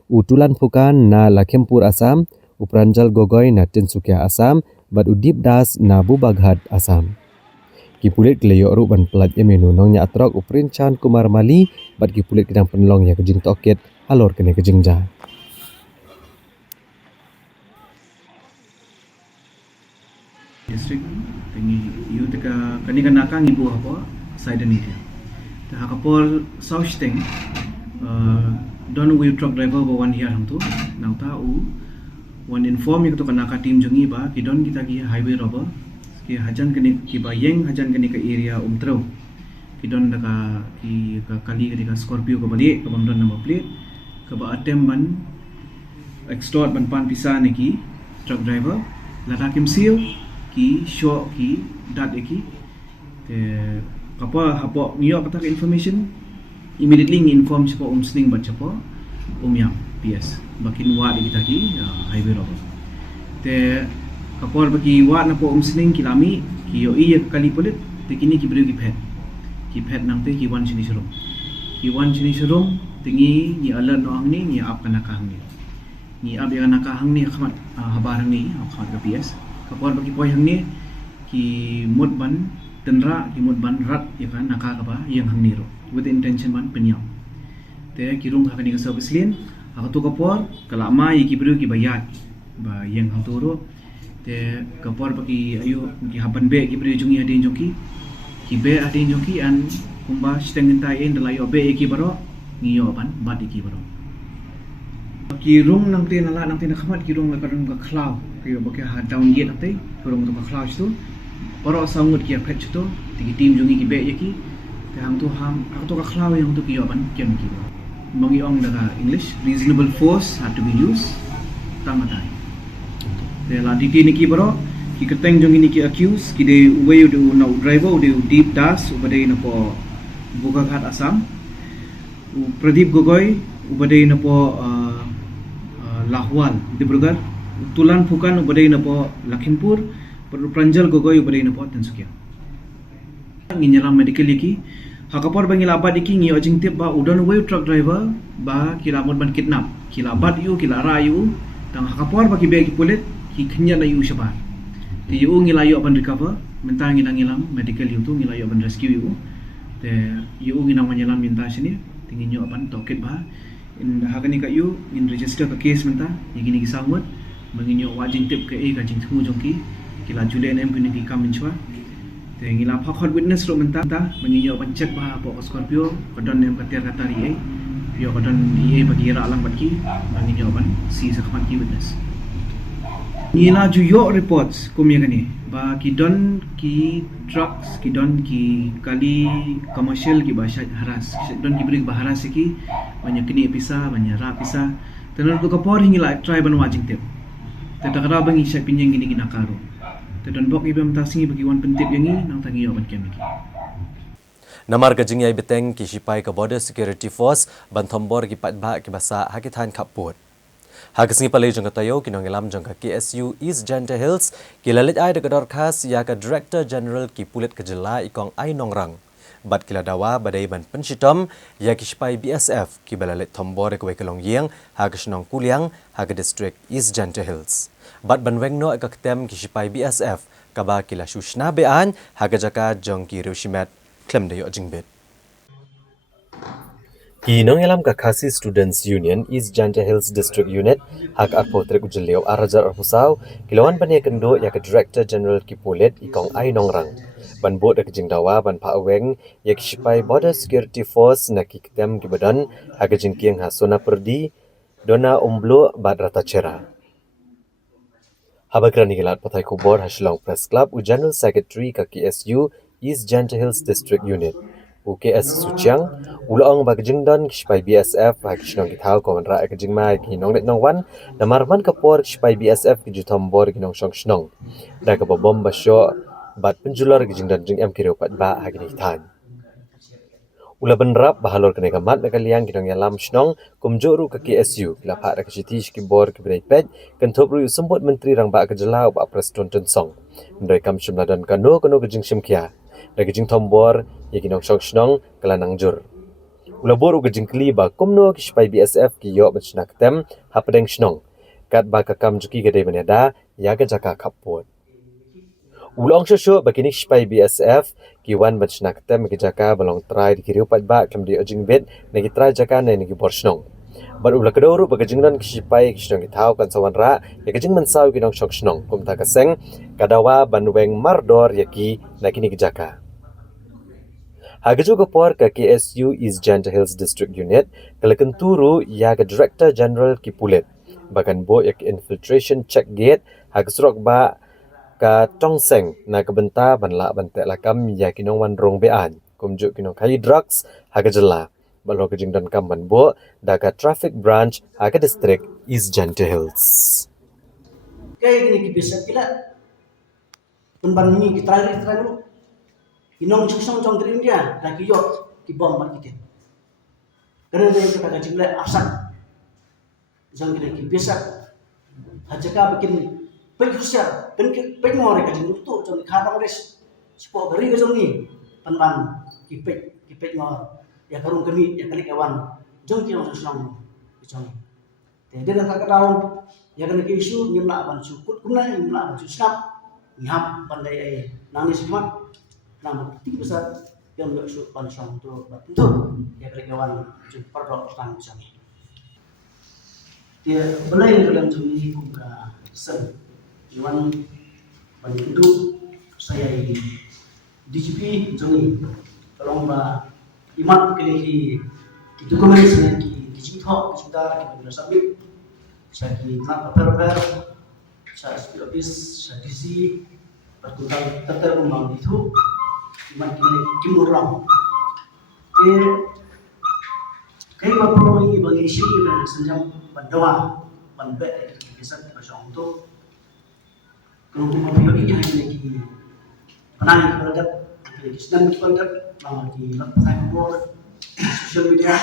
Utulan Phukan na Lakhimpur Assam, Upranjal Gogoi na Tinsukia Assam, bat Udip Das na Bubaghat Assam. Kipulit kelayo ru ban pelat yamenu nongnya atrok Uprincan Kumar Mali bat kipulit kedang penlong ya kejing toket alor kene kejing ja. District tingi yu teka kani kanakang ibu apa side ni dia. Ta kapol south thing don we truck driver ba one here hamtu nang ta u one inform yu to kanaka team jungi ba ki don kita ki highway robber ki hajan kani ki ba yeng hajan kani ke area umtro ki don daka ki ka kali ke Scorpio ko bali ka bam don number plate ka ba attempt ban extort ban pan pisa ni ki truck driver lata kim seal ki show ki dat ki te kapa hapo niyo kata information immediately inform siapa sning bat siapa yang PS bakin wa di kita ki highway robber te kapor bagi wa na po sning kilami ki yo iya kali polit te kini ki beri ki pet nang te ki wan sini serum tingi ni alert no ang ni up kana ka hang ni up ya kana ka hang ni khamat habar ni khamat ke PS kapor bagi poi hang ni ki mud ban tenra ki mud ban rat ya kan naka ka ba yang hang ni ro with the intention ban penyam te kirung ha kani ka service lane ha tu kapor kala mai ki beri ki bayat ba yang hang tu ro te kapor bagi ayo ki haban be ki beri jungi ade joki ki be ade joki an kumba stengin tai en dalayo be ki baro ngiyo ban bat ki baro ki rung nang te nala nang te nakhamat ki rung la karung ka khlau ki ba ke ha down gate nang te rung to ka khlau tu baro sangut ki phet tu ti team jungi ki be ki te hang tu ka khlau yang tu ki yo ban kem ki baro mangi ong daga English reasonable force had to be used tamatai de la DT ni ki baro ki keteng jong ini ki accuse ki de way do no driver de deep das ubade na po Bubaghat Assam Pradip Gogoi ubade na po Lahwal Dibrugarh Utulan Phukan ubade na po Lakhimpur Pranjal Gogoi ubade na po Tinsukia nginyalam medical ki hakapor bangila abad iki ngi ojing tip ba udon way truck driver ba kila mod ban kidnap kila abad yu kila rayu tang hakapor ba ki be ki pulit ki khnya na yu shabar ti yu ngilayo ban recover mentang ngilang medical yu tu ngilayo ban rescue yu te yu nginang manyalam minta sini tingin nyo ban toket ba in hakani ka yu in register ka case menta igini ki samut manginyo wajing tip ke e ka jing thu jongki kila julen em kini ki kaminchwa te ngila phakhat witness ro menta manginyo ban check ba po Scorpio kodon em katir katari e yo kodon e bagi ra alang batki manginyo ban si sakmat ki witness Nila juyo reports kumya gani ba kidon ki trucks kidon ki kali commercial ki ba haras don ki bring ba haras ki banyak kini pisa banyak ra pisa tenar ko kapor hingila try ban wajing tip te takra bangi sya pinyang gini kinakaro te don bok ibam tasingi bagi wan pentip yangi nang tangi yo ban kemiki Namar kejing yai beteng ki sipai ke Border Security Force ban thombor ki patba ki basa hakitan kaput Hagasngi palai jangka tayo kinongelam jangka KSU East Gentle Hills kilalit ai dekat dorkas ya ke Director General ki pulit kejela ikong ai nongrang bat kila dawa badai ban penshitom ya ki sipai BSF ki balalit thombor ke wekelong yeng hagasnong kuliang haga District East Gentle Hills bat ban wengno ek ketem ki sipai BSF kaba kila shushna bean haga jaka jongki rushimet klem dayo jingbet Kinongelam ka Khasi Students Union East Gentle Hills District Unit hak arpotrek ujeliau arajar arpusau kilawan bani kendo ya ke Director General ki pulit ikong ai nongrang ban bot ek jingdawa ban pa aweng ya ki sipai Border Security Force na ki ketem ki badan hak jingkiang hasona perdi dona umblo bat rata cera Habakran nigelat patai kubor hasilong Press Club u General Secretary ka KSU East Gentle Hills District Unit UKS Suchiang ulang bag jingdan kispai BSF hak kisnong kitau kon ra ek jingmai ki nong net nong wan namarman kapor kispai BSF ki jutom bor ki nong shong shnong da ka bom basyo bat penjular ki jingdan jing em kiro pat ba hak ni tan Ula benrap bahalor kene kamat na kaliang kinong yalam shnong kumjoru ke KSU kila pak ra keshitish ki bor ki brai pej kentop ru sembut menteri rang ba kejelau ba preston tensong ndai kam shimladan kano kano kejing shimkia ra kejing tombor ye kinong shong shnong kelanang jur ula boru kejing kli ba kumno ki spai BSF ki yo bachnak tem hapdeng shnong kat ba kakam juki gede beneda ya ke jaka kapot Ulong shosho bakini spai BSF ki wan bachnak tem ki jaka balong try di kiriu pat ba kam di ojing bet na ki try jaka na ni ki borsnong bar ula kadoru bagajing nan ki spai ki shnong ki thau kan sawan ra ya kajing mansau ki nong shok shnong kum ta kaseng kadawa banweng mardor ya ki na kini ki jaka Hagaju kapor ka KSU East Janta Hills District Unit kalakan turu ya ka Director General ki Pulit bagan bo ya ki infiltration check gate hagasrok ba ka tongseng na kabenta banla bante lakam ya kinong wan rong bean kumjuk kinong kai drugs haga jela balo kejing dan kam banbo da ka traffic branch haga district East Janta Hills Kaya ini bisa kila penban ini kita terakhir inong susong cong dari India lagi yok di bom market karena dia kata jumlah asak jangan kita bisa hajaka bikin Pek Rusia, pek ngore ka jeng tu, jeng khatang res. Sipo beri ka jeng ni, panban kipek ngor. Ya karung kami, ya kali kawan, jeng tiang susang jeng. Te dia nak kataun, ya kan ke isu nyemla ban sukut, kumna nyemla ban susap, ngihap pandai nangis mat. Nama tinggi besar yang isu ban susang tu, tentu ya kali kawan jeng perdok tan jeng. Dia belai dalam jeng ni buka sen. Iwan banyak itu saya DGP Joni tolong ba imat kali itu komen saya ki cinta kita boleh submit saya ki mat paper saya office saya DC pertukaran terter umum itu imat kali kimurang kayak apa ini bagi isi dan senjam bandawa banbe bisa pasang untuk kalau kita pilih yang lagi penanya terhadap lagi sedang terhadap lagi lakukan board social media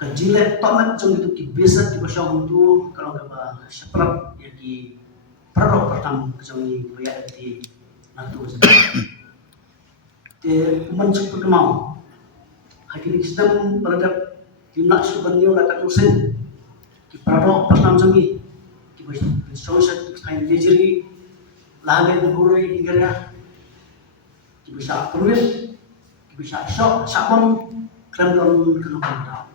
kajian tamat jom itu biasa di pasang itu kalau kita seperap jadi produk pertama jom ini proyek di nanti saja. Di mencukup kemau, hari ini sedang terhadap timnas subhanyo lakukan usaha di produk pertama jom ini. Social kind injury, lahan hurry hingga bisa perwit, bisa shock, sabam, kremdon kenapa?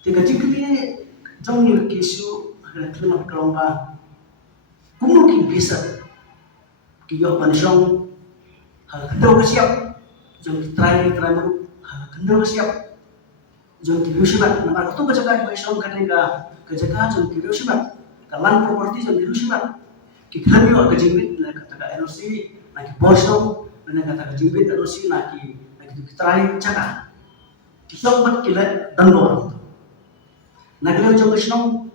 Tiga cikli jom ni kisu akan klimat kelomba, kumuk bisa kiyo panisong, kendor siap, jom try baru, kendor siap, jom kiyo siap, nampak tu kerja panisong kerja kerja jom kiyo siap. Kalan properti jam dulu sih kan, kita ni orang kejimbit, nak kata NOC, nak bosong, nak kata kejimbit NOC, nak kita try cakap, kita buat kita dan orang, nak kita jom kesenang,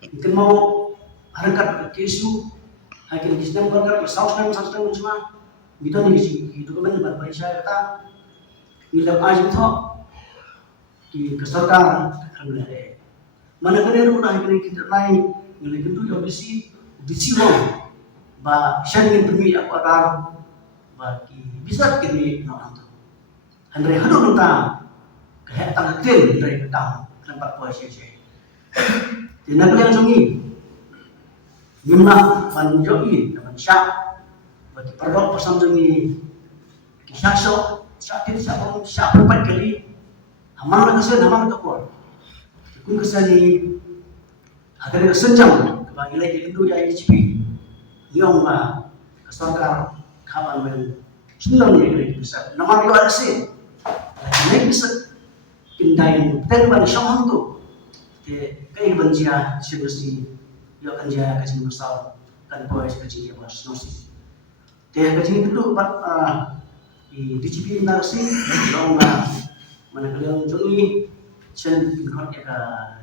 kita mau harkat kesu, hari ini kita mau harkat saus dan semua, kita ni itu kan berbagai kata, kita aja itu, keserta kerana mana kerana orang kita lain Nilai itu yang disi wong, ba siya yang demi aku atar, ba bisa kini orang tu. Andre hadu nunta, kayak tang kecil dari petang, tempat puasa saya. Di negeri yang sungi, Yumna panjoi dengan syak bagi perdok pasang sungi kisah so sakit sabung syak berapa kali amal kesan amal kepor kun kesani ada senjam bagi lagi itu ya HP yang kesorkar kapan men senang ni bisa nama itu ada sih lagi bisa kindai terban syamang tu kayak banjia sebersih yo kan dia kasi masal kan boy kasi dia mas nosi dia kasi itu pat di DCP narasi long mana kalian joni chen ikut ya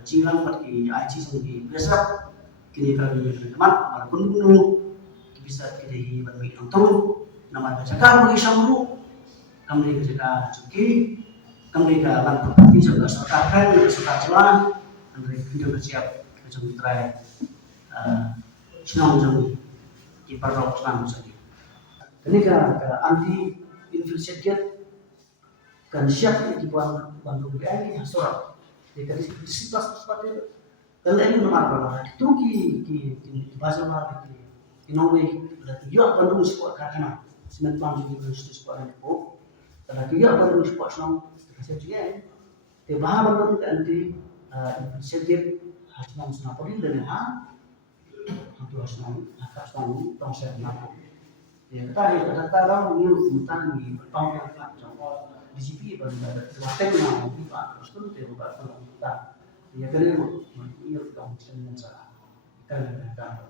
jingang pat di IT sendiri biasa kini kalau teman walaupun bisa kita bagi untuk nama baca bagi samru kami juga cuki kami juga lan berarti juga serta serta jelas dari video siap kejung try senang jeng di parok senang jeng ini kan anti infiltrate kan siap di bantu BNI surat jadi disiplin seperti kalau ini nomor berapa itu di bahasa mana di Norway berarti juga bantu support karena semen plan juga support itu karena juga bantu support senang kasih juga di bahasa bantu anti infiltrate senang senang pun dari itu senang tongset nak ya kita tahu ini tentang di bertahun contoh DCP pada waktu yang kita terus tu dia buat kita dia kena ia dong dengan cara kan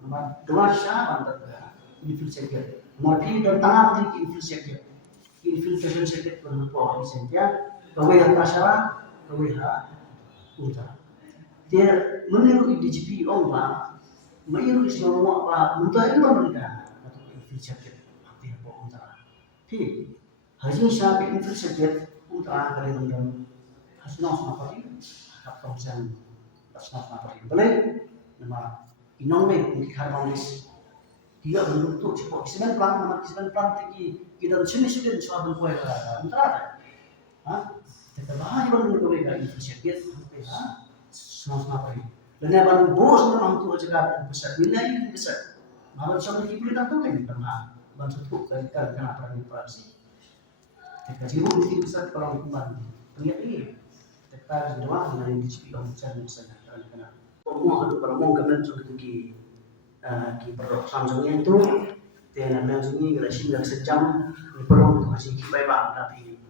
nomor dua siapa antara infiltrate nomor tiga tengah infiltration secret berapa sentia kau yang pasara kau yang utara dia meniru DCP orang meniru semua apa mentah itu mereka atau infiltrate apa utara Haji sabi infiltrate utara dari undang hasnaf napari atau sen hasnaf napari boleh nama inongwe di harmonis dia bentuk cepat semen plan tinggi kita sini sudah soal bentuk yang utara kita bahas bentuk mereka infiltrate hasnaf napari dan yang baru bos memang tu juga besar nilai besar malah sampai kita tahu kan pernah bantu kan kenapa inflasi Jadi mungkin bisa kalau kembali ternyata ini kita semua dengan DCP kalau misalnya karena semua itu kalau mau kemudian sudah ki perlu samsungnya itu dan langsungnya relasi nggak sejam ini perlu untuk kasih kipai pak tapi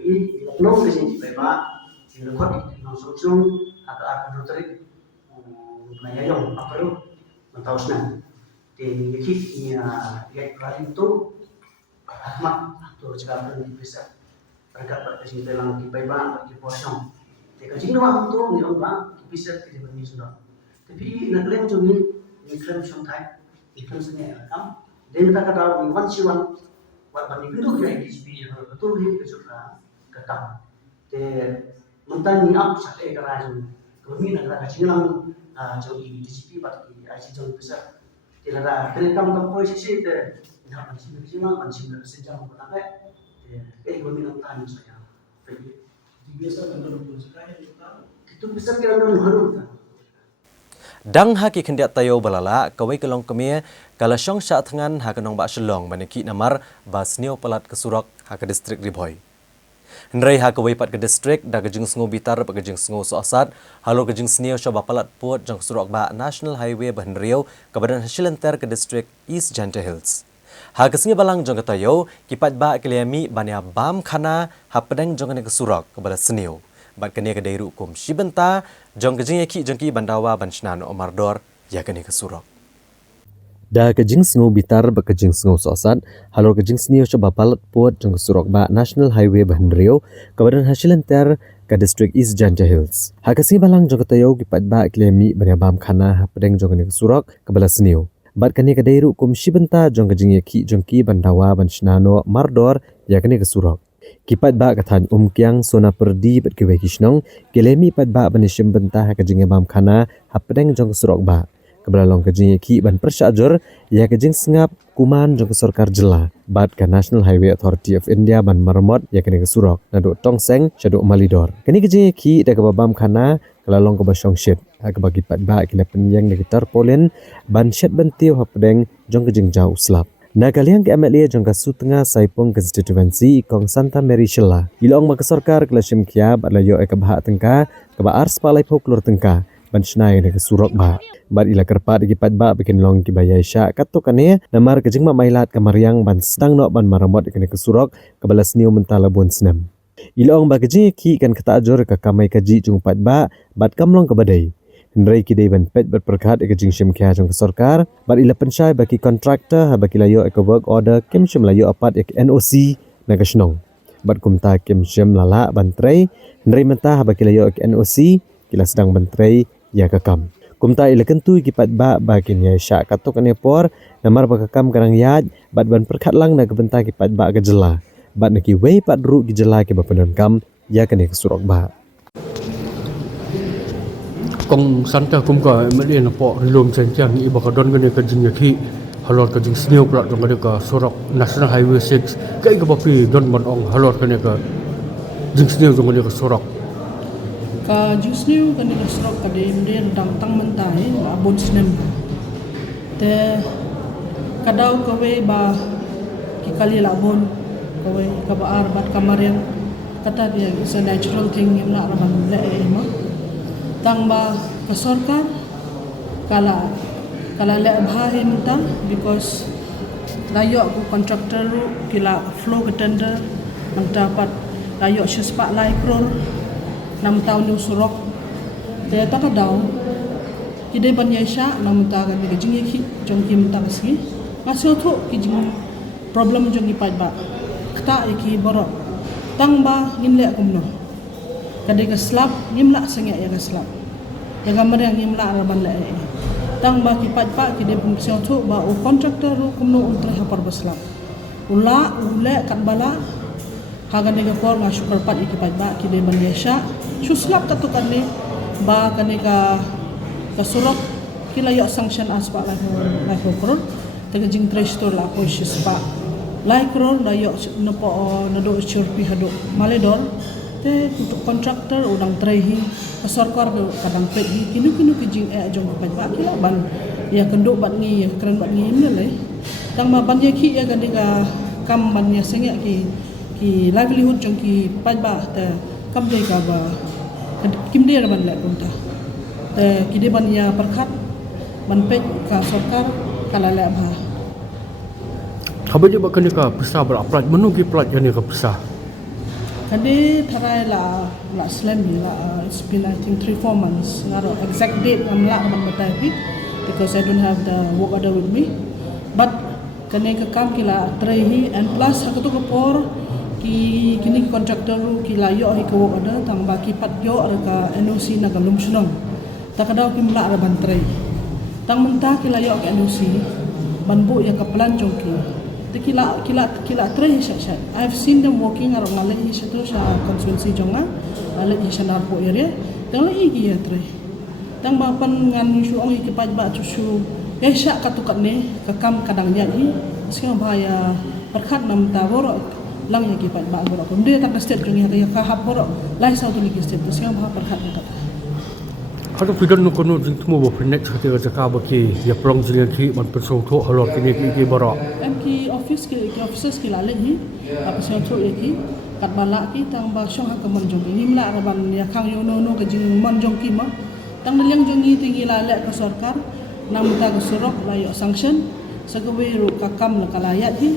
ini perlu kasih kipai pak ini kok langsung atau aku terik nanya dong apa itu mentausan dan yakitnya ya itu Ahmad tu cakap dengan bisa berkat pada sini dalam kipai bang bagi posong. Tapi jika orang tu ni orang bisa kerja bagi sudah. Tapi nak klaim tu ni klaim something, klaim sebenarnya kam. Dan kita kata ni one siwan, buat bagi itu dia DCP betul dia kesukaan ketam. Jadi mentang ni apa sahaja kerana kami nak kerana silang jauh DCP bagi IC jauh besar. Jadi ada kerana posisi itu dah masih sejam berapa? Ibu minum tanya saya. Biasa kalau itu bisa kira baru. Dang haki kendiat tayo balala kawai kelong kemia kala syong sya thangan ha kanong ba shlong maniki namar basnio pelat kesurak ha ke distrik Riboy. Hendrai ha kawai pat ke distrik da kejing sngo bitar pa kejing sngo soasat halo kejing snio sya ba palat put jang surak ba National Highway Bahenriau ke badan hasilenter ke distrik East Janta Hills. Ha kesini balang jong katayo kipat ba keliami bania bam khana ha pedang jong ne kesurak kepada senio bat kenia ke dairu kum shibenta jong kejing yaki jong ki bandawa banchnan omardor ya kenia kesurak da kejing sngo bitar ba kejing sngo sosat halo kejing senio coba palat pot jong kesurak ba National Highway Bahenriau ke badan hasilenter ke distrik East Janta Hills. Ha kesini balang jong katayo kipat ba keliami bania bam khana ha pedang jong ne kesurak kepada senio bat kani ke dairu kum shibenta jong kejing yaki jong ki bandawa banchnano mardor ya kani kesurak kipat ba kathan kyang sona perdi bat ke wekishnong kelemi pat ba banishim benta kejing bam khana hapdeng jong kesurak ba kebelalong kejing yaki ban persyajur ya kejing sengap kuman jong kesorkar jela bat ka National Highway Authority of India ban marmot ya kani kesurak nado tongseng shadu malidor kani kejing yaki da ke bam khana kelalong ke basyong shit ha ke bagi pat ba kila penyang de gitar polen ban shet bentiu hapdeng jong kejing jau slap na kaliang ke MLA jong ka sutengah saipong constituency kong Santa Mary Shella ilong makasorkar kelashim kia bat layo ke bahak tengka ke ba ars palai folklor tengka ban shnai ne ke surok ba bat ila kerpat gi pat ba bikin long ki bayai sya katukane namar kejing ma mailat kamariang ban sedang no ban maramot ke surok ke balas niu mentalabun senam ilong ba kejing ki kan kata ajur ke kamai kaji jung pat ba bat kamlong ke badai Hendrai kidai ban pet berperkat ke jing shim kya jong sorkar bat ila pensyai bagi kontraktor ha bagi layo ke work order kem shim layo apat ek NOC na kashnong bat kumta kem shim lala bantrai hendrai mentah ha bagi layo ek NOC kila sedang bantrai ya kakam kumta ila kentu kipat ba bakin ya syak katuk ane por namar bakakam karang yad bat ban perkat lang na kebenta kipat ba ke jela bat neki wei pat ru ki jelai ke bapenan kam ya kene ke surok ba kong santa kum ka meli na po rilom chen ni bakadon gane ka jing ki halor ka jing sneu plat jong ka sorok national highway 6 kai ka bapi don ban ong halor ka jing sneu jong ka sorok ka jing sneu ka ka sorok ka de mden dang tang mentai la bon snem te kadau ka we ba ki kali la bon ka we ka ba arbat kamarian kata dia is a natural thing im la raban le ma tang ba ka sarkar kala le bhahe minta because layo ku contractor kila flow ke tender nang dapat layo sespak lai kror 6 tahun ni surok dia tak daw kide banya sha nam ta ga ni jing ki jong ki minta kasi ngasio thu ki jing problem jong ki pai ba kta ki borok tang ba ngin le kumno kade ka slap ngimla senge ya ka slap ya gamar yang ngimla raban le tang ba ki pa ki de pum sio thu ba o contractor ru kumno ultra hapar baslap ula ule kan bala hagan de por nga super pat ki pa ba ki de banyesha suslap tatukan ni ba kanika kasurok kila yo sanction aspa la ko kron tega jing treasure la ko shispa lai kron da yo no po no do churpi hado maledor te contractor udang trehi kasarkar kadang pegi kinu ki jing jong pa ba kila ban ya kendo bat ngi ya kran bat ngi ne le tang ma ban ye ki ya kanika kam ban ya senge ki livelihood jong ki pa ba te kam de ka ba kim dia ban le kunta te kide ban ya perkhat ban pek ka sarkar kala le ba khabar je ba kene ka pesa ber aplat menunggi plat yani ka pesa kade tharai la slam la it's been I think 3-4 months ngaro exact date am la ban batai pi because I don't have the work order with me but kene ka kam kila trehi and plus aku tu kapor ki kini contractor ki layo hi ko ada tang ba ki pat yo ka NOC na galum sunong takadaw ki mula ra ban tray tang menta ki layo ka NOC ban bu ya ka plan jongki te kila tray sha I've seen them working around ngale hi satu sha constituency jonga ale hi sha narpo area tang la igi ya tray tang ba pan ngan su ong ki pat ba chu su ya sha ka tu ne ka kam kadang ya hi sia ba ya perkhat nam ta boro lang yang kipat ba boro ko dia tak state jong ya ka hap boro lai sau tu lagi state tu siang ba perkhat ni kata Kalau pidan no kono jing tumo bo prenet khate ga jaka ba ki ya prong jing ki ban persong tho halor kini ki boro em ki office ki officers ki lale hi apa siang tho ya ki kat bala ki tang ba shong ha ka man jong ni mla ra ban ya khang yo no ka jing man jong ki ma tang liang jong ni tingi lale ka sarkar nam ta ka surok la yo sanction sagawe ru ka kam la kalayat hi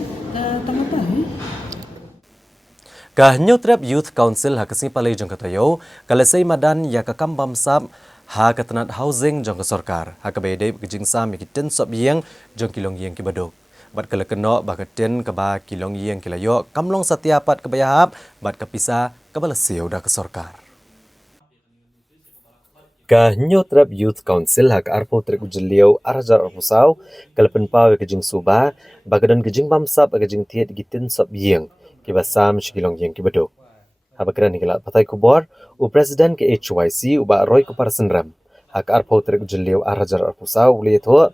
tang ta hi Ka New Trap Youth Council ha kasing palay jong katayo, kalasay madan ya kakam bamsam ha katanat housing jong ka sarkar, ha kabede kajing sam yakitin sop yang jong kilong yang kibadok. Bat kalakeno bakatin kaba kilong yang kilayo, kamlong satiapat kabayahap, bat kapisa kabalasiyo da ka sarkar. Ka New Trap Youth Council ha arpo trek ujeliyo arajar arpusaw, kalapan pawe kajing suba, bakadan kajing bamsap kajing tiet gitin sop yang. Kibasam shikilong yang kibadok. Habakran hikilat patay kubor, u Presiden ke HYC u ba Roy Kupar Senram. Hak arpo trek jeliw arajar arpusaw ulit ho.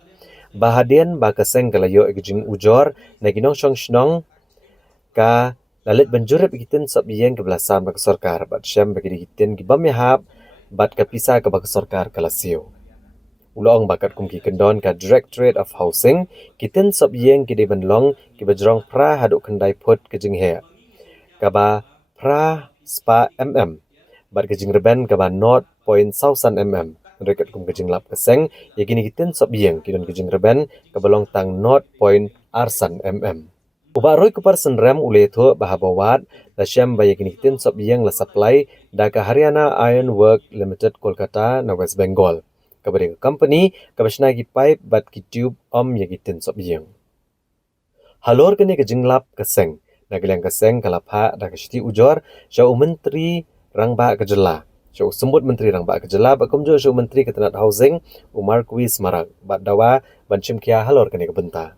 Bahadian ba kaseng kalayo ikijing ujor na ginong shnong ka lalit banjurep ikitin sab yang kebelasam ba kesorkar bat syam bagi dikitin gibam yahap bat kapisa ka ba kesorkar kalasiyo. Ulong bakat kumki kendon ka Directorate of Housing kitin sop yang ki debanlong ki bajrong pra haduk kendai put kejing he kaba pra spa bat kejing reben kaba 0.1000 rekat kum kejing lap keseng ya gini kitin sop yang kidon kejing reben kabalong tang 0.arsan Uba Roy Kupar Senram ule tho bahabawat la syam ba yakini kitin sop yang la supply da ka Haryana Iron Work Limited Kolkata na West Bengal kepada company kabashna ki pipe bat ki tube yagitin sop yang halor kene ke jinglap keseng nagilang keseng kalapha da kashti ujor syau menteri rangba kejela syau sembut menteri rangba kejela bakumjo syau menteri ketenat housing Umar Kuis Marak bat dawa banchim kia halor kene ke benta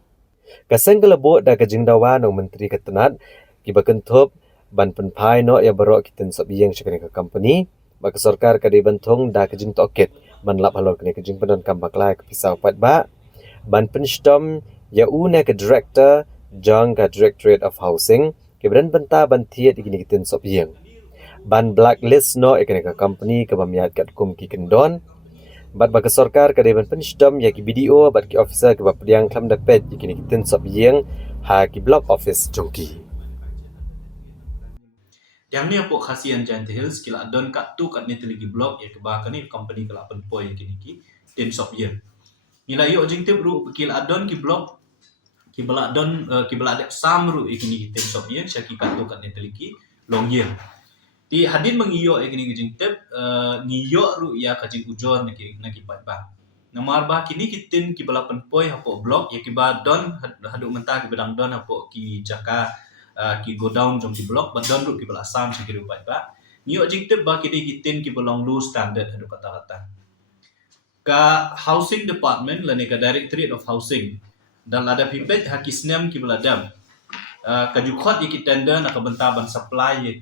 keseng kelebo da kejing dawa no menteri ketenat kiba kentup ban penpai no ya berok kitin sop yang syakani ke company bak sarkar ka di bantong da kejing toket ban lap halor kini kejing penan kam baklai ke pisau pat ba ban penstom ya una ke director jang ka directorate of housing kibran banta ban thiet ikini kitin sop yang ban blacklist no ikini ke company ke bamiat kat kum ki kendon bat bak sarkar ka di ban penstom ya ki BDO bat ki officer ke bapdiang klam da pet ikini kitin sop yang ha ki block office jongki. Yang ni apa khasian Giant Hills kila don kat tu kat ni teligi blok ya kebahkan ni company kala penpoi kini ki tin shop ye. Nila yo jing tip ru kila don ki blok ki bala don ki bala dek sam ru ikini ki tin shop ye syaki kat tu kat ni teligi long ye. Ti hadin mengiyo ikini ki jing tip ngiyo ru ya ka jing ujon na ki pat ba. Nomor ba kini ki tin ki bala penpoi hapo blok ya ki ba don hadu mentah ki bedang don hapo ki jaka ki go down jong ki blok but don ru ki bala sam si ki rupai ba nyo jing tip ba ki tin ki belong low standard hadu kata-kata ka housing department la ne ka directorate of housing dan ada pipet ha ki snem ki bala dam ka jukhot ki tender na ka benta ban supply ya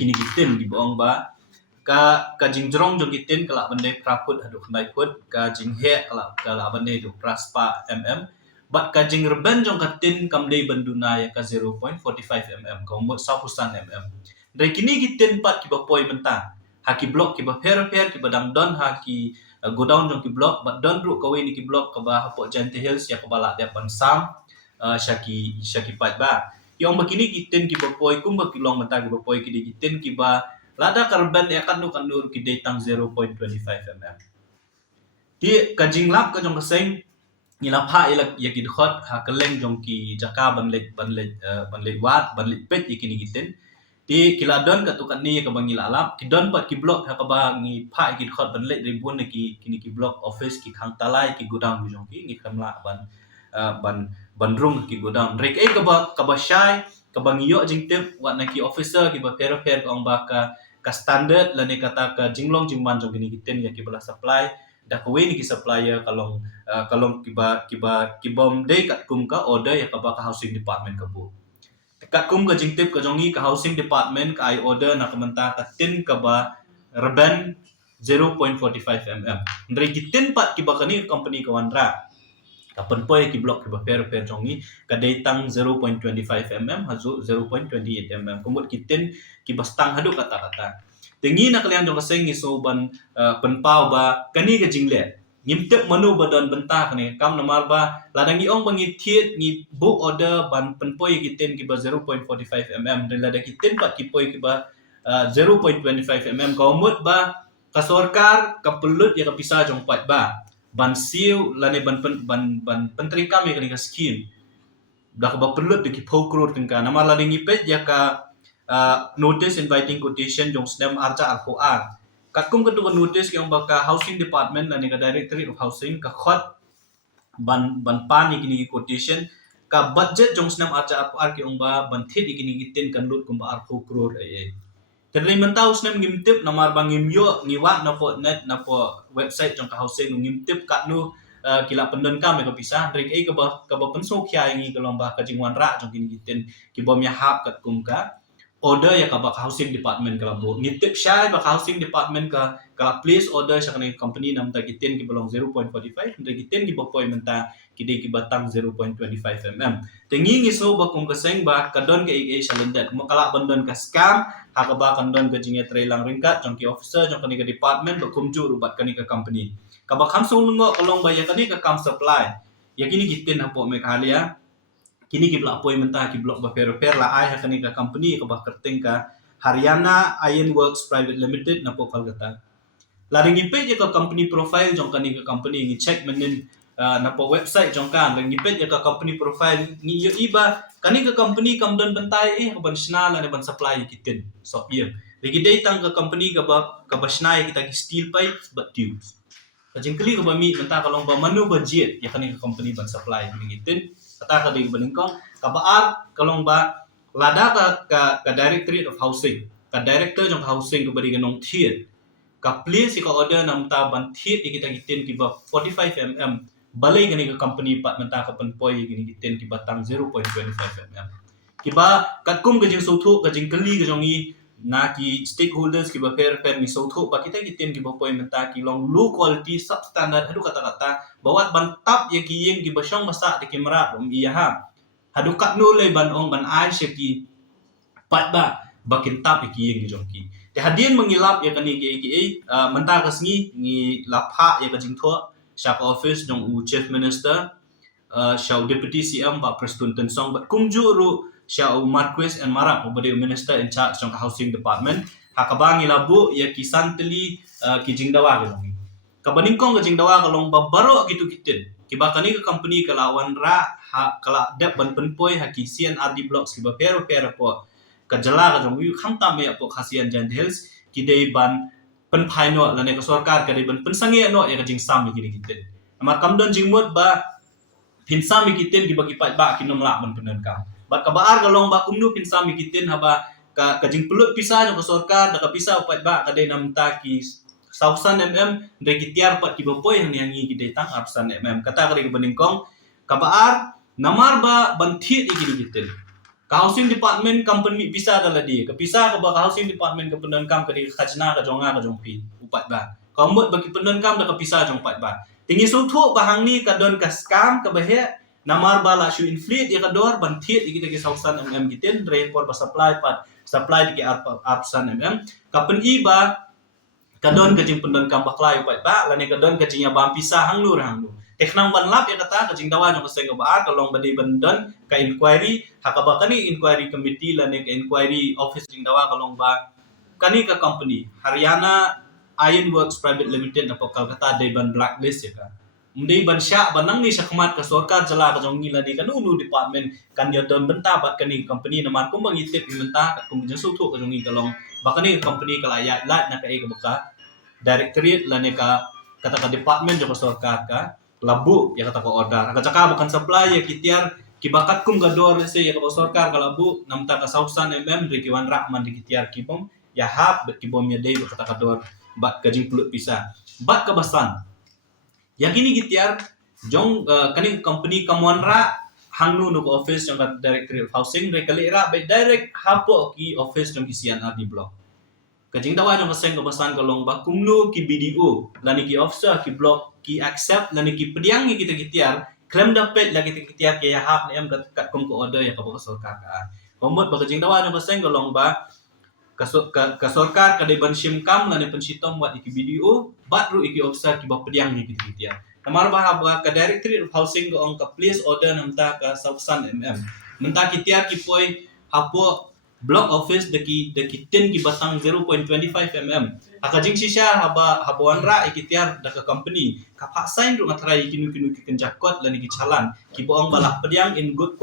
kini ki tin ki bong ba ka jing jrong jong ki tin kala bende praput hadu khnai put ka jing he kala bende du praspa But kajing reben jong katin kamdei banduna ya ka 0.45 mm ka umur 100 mm. Dari kini kitin pat kiba poi mentang. Haki blok kiba per kiba dang don haki go down jong ki blok but don ru kawe ni ki blok ka ba hapo Giant Hills ya ka bala dia pan sam syaki pat ba. Yang begini kitin kiba poi kum ba kilong mentang kiba poi kidi kitin kiba lada karben ya kan nur kidai tang 0.25 mm. Di kajing lap ka jong kaseng nila pha ilak yakid khot ha keleng jong ki jaka banlet wat banlet pet ikini kiten ti kiladon ka tukan ni ka bangila alap ki don pat ki blok ha ka ba ngi pha ikid khot banlet ribun ki kini ki blok office ki khang talai ki godang jong ki ngi kamla ban rung ki godang rek ka ba shai ka bangiyo jing tip wat na ki officer ki ba per ong ba ka standard la ne kata ka jinglong jingman jong kini kiten ya ki bala supply dah kowe ni ki supplier kalong kibom day kat kum ka order ya ka ba ka housing department ka bu kat kum ka jingtip ka jongi ka housing department ka ai order na kamenta ka tin ka ba reben 0.45 mm ndre gitin pat ki ba kani company ka wanra ka penpoi ki blok ki ba per jongi ka datang 0.25 mm hazu 0.28 mm kumut kitin ki bastang hadu kata-kata tengi nak kalian jong kaseng iso ban penpau ba kani ka jingle ngimtep manu badan bentah kani kam namar ba ladang giong bangi thiet ngi book order ban penpoi kiten ki ba 0.45 mm dan ladang kiten pat ki poi ki ba 0.25 mm ka umut ba ka sarkar ka pelut ya ka pisa jong pat ba ban siu lane ban penteri kami kani ka scheme dah ka ba pelut ki pokraur tengka namar ladang ipet ya ka notice inviting quotation jong snem arca al-Quran. Katkum ketua notice yang baka housing department dan nega directorate of housing ka khot ban pan ikini quotation ka budget jong snem arca al-Quran ki ongba ban thit ikini gitin kan lut kumba arpo crore ai. Terli mentau snem ngimtip namar bang ngimyo ngiwa na po net na po website jong ka housing ngimtip kat nu kila pendon kam ka pisah rek ai ka ba penso kya ngi kalomba ka jingwan ra jong kini gitin ki bom ya hap kat kum ka order ya ka housing department ka bo ngitip syai ba housing department ka place order sa kanang company nam ta gitin ki belong 0.45 nda gitin ki bopoi menta kidi ki batang 0.25 mm tengi ngiso ba kung kaseng ba kadon ka ig salendat makala bandon ka scam ha ka ba kandon ka jinge trailang ringkat jong ki officer jong kani ka department ba kumju rubat kani ka company ka ba kamsung lungo kalong ba ya kani ka kam supply ya kini gitin hapo me halia kini ki blok poi mentah ki blok ba per la ai ha kani ka company ka ba kerting ka Haryana Iron Works Private Limited na po Kolkata laring ipet je ka company profile jong kani ka company ngi check menin na po website jong kan laring ipet je ka company profile ngi yo iba kani ka company kamdon bentai ka ban snal na ban supply kitin so ye lagi datang ka company ka ba snai kita ki steel pipes but tubes kajing kali ka ba mi mentah kalong ba manu budget ya kani ka company ban supply kitin kata ka di beningkong kabaar kalong ba lada ka directorate of housing ka director jong housing ka bari ganong thiet ka place ka order nam ta ban thiet kita gitin ki ba 45 mm balai gani ka company pat menta ka penpoi gini gitin ki batang 0.25 mm kiba katkum ke jing sotho ke jing keli ke jongi na ki stakeholders kiba per mi sotho ba kita kitin kiba poin menta ki long low quality substandard hadu kata-kata bawat bantap ya ki yeng kiba syong masa de kimra iya ha hadu kat no le ban ong ban ai sheki pat ba bakin tap ki yeng jongki te hadien mengilap ya kani ki menta kasngi ngi lapha ya ka jing tho shaka office jong u chief minister Shau Deputy CM Pak Prestun Tensong Bat Kumjuru Shau Marquis and Marak Obade Minister in charge of Housing Department Hakabangi labu ya kisan teli ki jingdawa galongi kabaningkong ke jingdawa galong babaro gitu kitin kibakani ke company kelawan ra ha kala dep ban penpoi haki CNRD blocks kiba pero po kajala ka jong yu khamta me po khasian jan hills kidei ban penpai no lane ka sarkar ka dei ban pensange no ya ka jing sam ki kitin amar kamdon jingmut ba pinsami kitin ki bagi ba kinom lak ban penan ka bat kabaar galong ba kumnu pinsami kitin haba ka kajing pelut pisah no sarkar da ka pisah upat ba ka dei namta ki 1000 mm regitiar pat ki bopoi yang ki dei tang 800 mm kata kari beningkong kabaar namar ba banthit iki kitin ka housing department company pisah dala di ka pisah ka ba housing department ka penan kam ka di khajna ka jonga ka jongpi upat ba kamut bagi penan kam da ka pisah jong pat ba tinggi suthu bahang ni kadon ka scam ka bahe namar bala shu inflate ya kador banthit iki dagi 1000 mm kitin report ba supply di ke 800 mm kapen iba kadon ka jing pendon kam baklai pat ba lani kadon ka jing ya bam pisah hang nu teknang ban lap ya kata ka jing dawa jong seng ba kalong badi bandon ka inquiry hakabakani inquiry committee lani ka inquiry office jing dawa kalong ba kani ka company Haryana Iron Works Private Limited na po Calcutta day ban blacklist ya ka. Hindi ban siya banang ni sakmat ka sarkar jala ka jong ngila di kanunu department kan dia don benta bat kani company naman kung mangitip benta ka kung jasuto ka jong ngikalong bakani company kalaya lat na kai ka baka directorate lane ka kata ka department jo sarkar ka labu ya kata ko order ka jaka bakan supply ya kitiar kibakat kum gador se ya ka sarkar ka labu namta ka 1000 mm rikiwan rahman di kitiar kibom ya hab kibom ya day kata ka dor bat kajing pulut pisah bat kebasan yang ini gitiar jong kani company kamuanra hangnu no office jong directorate housing rekalira by direct hapo ki office jong kisian di block kajing dawa jong kaseng kebasan kalong bakumnu ki BDO lani ki officer ki block ki accept lani ki pediang ni kita gitiar klaim dapat lagi kita gitiar ke hap ni am kat kum ko order ya ka sarkar ka komot ba kajing dawa jong kaseng kalong ba ka sarkar ka ban simkam lani pensitom buat iki video batru iki officer ki bapediang ni kita kamar bah ka directorate of housing go ong ka place order namta ka 1000 mm menta kitiar ki poi hapo block office deki 10 ki batang 0.25 mm akajing sisha habuan ra ikitiar da ka company ka paksain ru ngatrai kinu ki kenjakot lani ki chalan ki boong balak pediang in good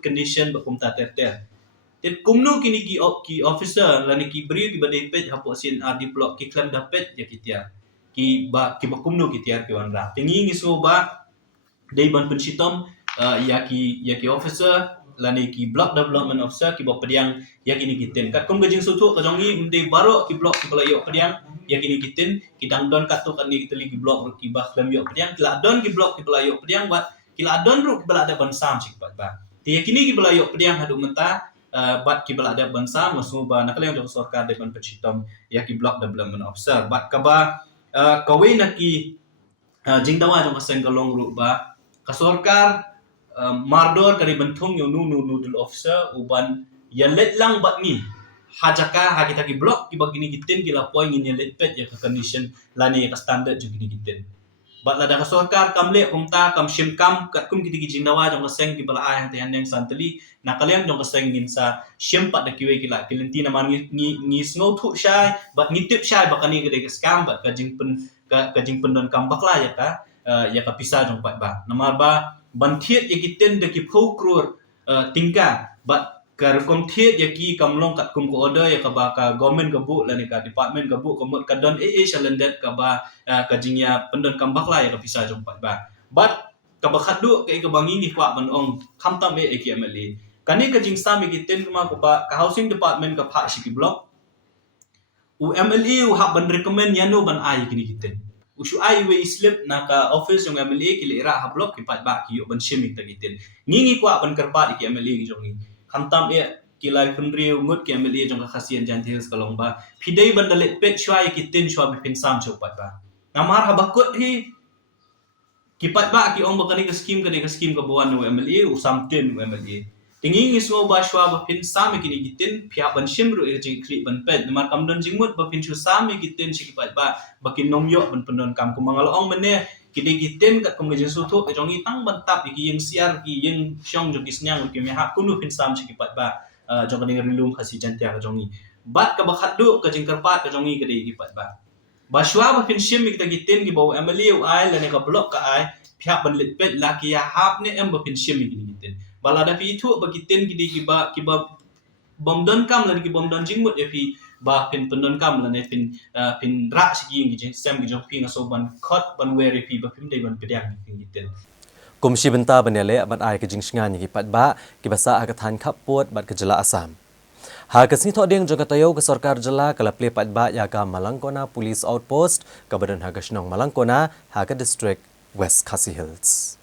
condition bakum ta ter Tit kumno kini ki officer lani ki beri ki badai pet hapo CNRD block ki klaim dapat ya kitia ki ba kumno kitia ki wanra tingi ngiso ba dai ban pensitom ya ki officer lani ki block development officer ki ba pediang ya kini kiten kat kum gajing sutu ka jongi mde baro ki block ki balayo pediang ya kini kiten ki dangdon katu kan ni kiteli ki block ki ba klaim yo pediang kila don ki block ki balayo pediang buat kila don ru ki balada ban sam sik ba ti ya kini ki balayo pediang hadu menta bat ki balada bansa musuba nakaliang jong sarkar depan pencitom ya ki block development officer bat kaba kawe naki jingdawa jong kaseng kalong ru ba ka sarkar mardor kari bentung yo nudul officer uban ya let lang bat ni hajaka ha kita ki block ki bagini gitin ki lapoi ngin let pet ya ka condition lani ka standard jong gini gitin bat lada ka sarkar kamle kumta kam simkam kat kum kiti jingdawa jong kaseng ki bala ayang tian yang santeli nakaliang jong kaseng ngin sa simpat da kiwe kila kilinti naman ngi snow thu shai bat ngitip shai bakani gede ka scam bat kajing pendon kam bakla ya ka pisah jong pat ba namar ba bantiet ya kiten de ki phau crore tingka bat karkom thiet ya ki kamlong kat kum ko order ya ka ba ka government ka bu lani ka department ka bu komot ka don shalendet ka ba kajing ya pendon kam bakla ya ka pisah jong pat ba bat ka bakhadu ka bangi ni kwa banong khamta me ekmle kani kajing sami kiten kuma ko ba ka housing department ka pha shiki block MLA hab ban recommend yano ban ai kini kiten ushu ai we slip na ka office yung MLA kilira ha block ki pat ba ki yo ban shimik ta kiten ngingi kwa ban karpa ki MLA ki jongi kantam kilai penri ungut ke MLA jong khasian jantil sekalong ba pidai bandale pet shwai kitin shwa bipin sam chopat ba namar habakut hi kipat ba ki ong bakani ke skim ke buan no MLA usam tin MLA tingi ngismo ba shwa bipin sam kini kitin pihak ban shimru jing kli ban pet namar kamdon jingmut bipin shu sam kitin kipat ba bakin nomyo ban pendon kam kumangal ong mene kini kitin kat kumajin sutu jongi tang bantap ki yang siar ki yang syong jong kisnyang ki me hak kunu pin sam kipat ba jong kani rilum khasi jantia ka jongi bat ka bakhadu ka jingkarpat ka jongi ka dei kipat ba Bashwa ba pinshim mi kita gitin gi bawa MLA ai la ne ka blok ka ai pihak banlit pet la ki ya hap ne em ba pinshim mi gitin bala da pi thu ba gitin gi di ki ba bom don kam la ki bom don jingmut e pi ba pin pendon kam la ne pin ra sigi gi jing sem gi jong pi na so ban khot ban weri pi ba pim dei ban pedang gitin Kumsi benta benele amat ai ke jing sngan gi pat ba ki basa ak than khap pot bat ke jela Asam. Ha kesni tho ding joga tayo ke sarkar jela kala ple pat ba ya ka Malangkona Police Outpost ka badan ha gasnong Malangkona ha ka district West Khasi Hills.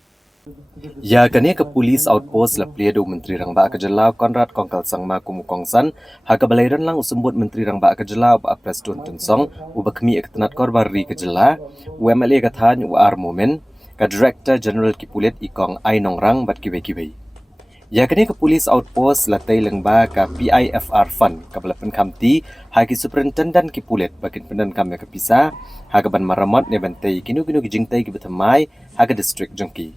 Ya kane ke Police Outpost la ple do menteri rang ba ka jela Konrad Kongkal Sangma Kumukongsan ha ka balairan lang usumbut menteri rang ba ka jela ba Preston Tunsong u bakmi ek tanat korbarri ka jela UMLA ka than u ar moment ka Director General Kipulet Ikong Ainong Rang bat kibe-kibe. Ya kini ke Police Outpost latai lengba ka PIFR Fund ka balapan kamti ha ki Superintendent Kipulet bakin pendan kami ke pisa ha ka ban maramot ne bantai kinu-kinu ki jingtai ki betamai ha ka district jengki.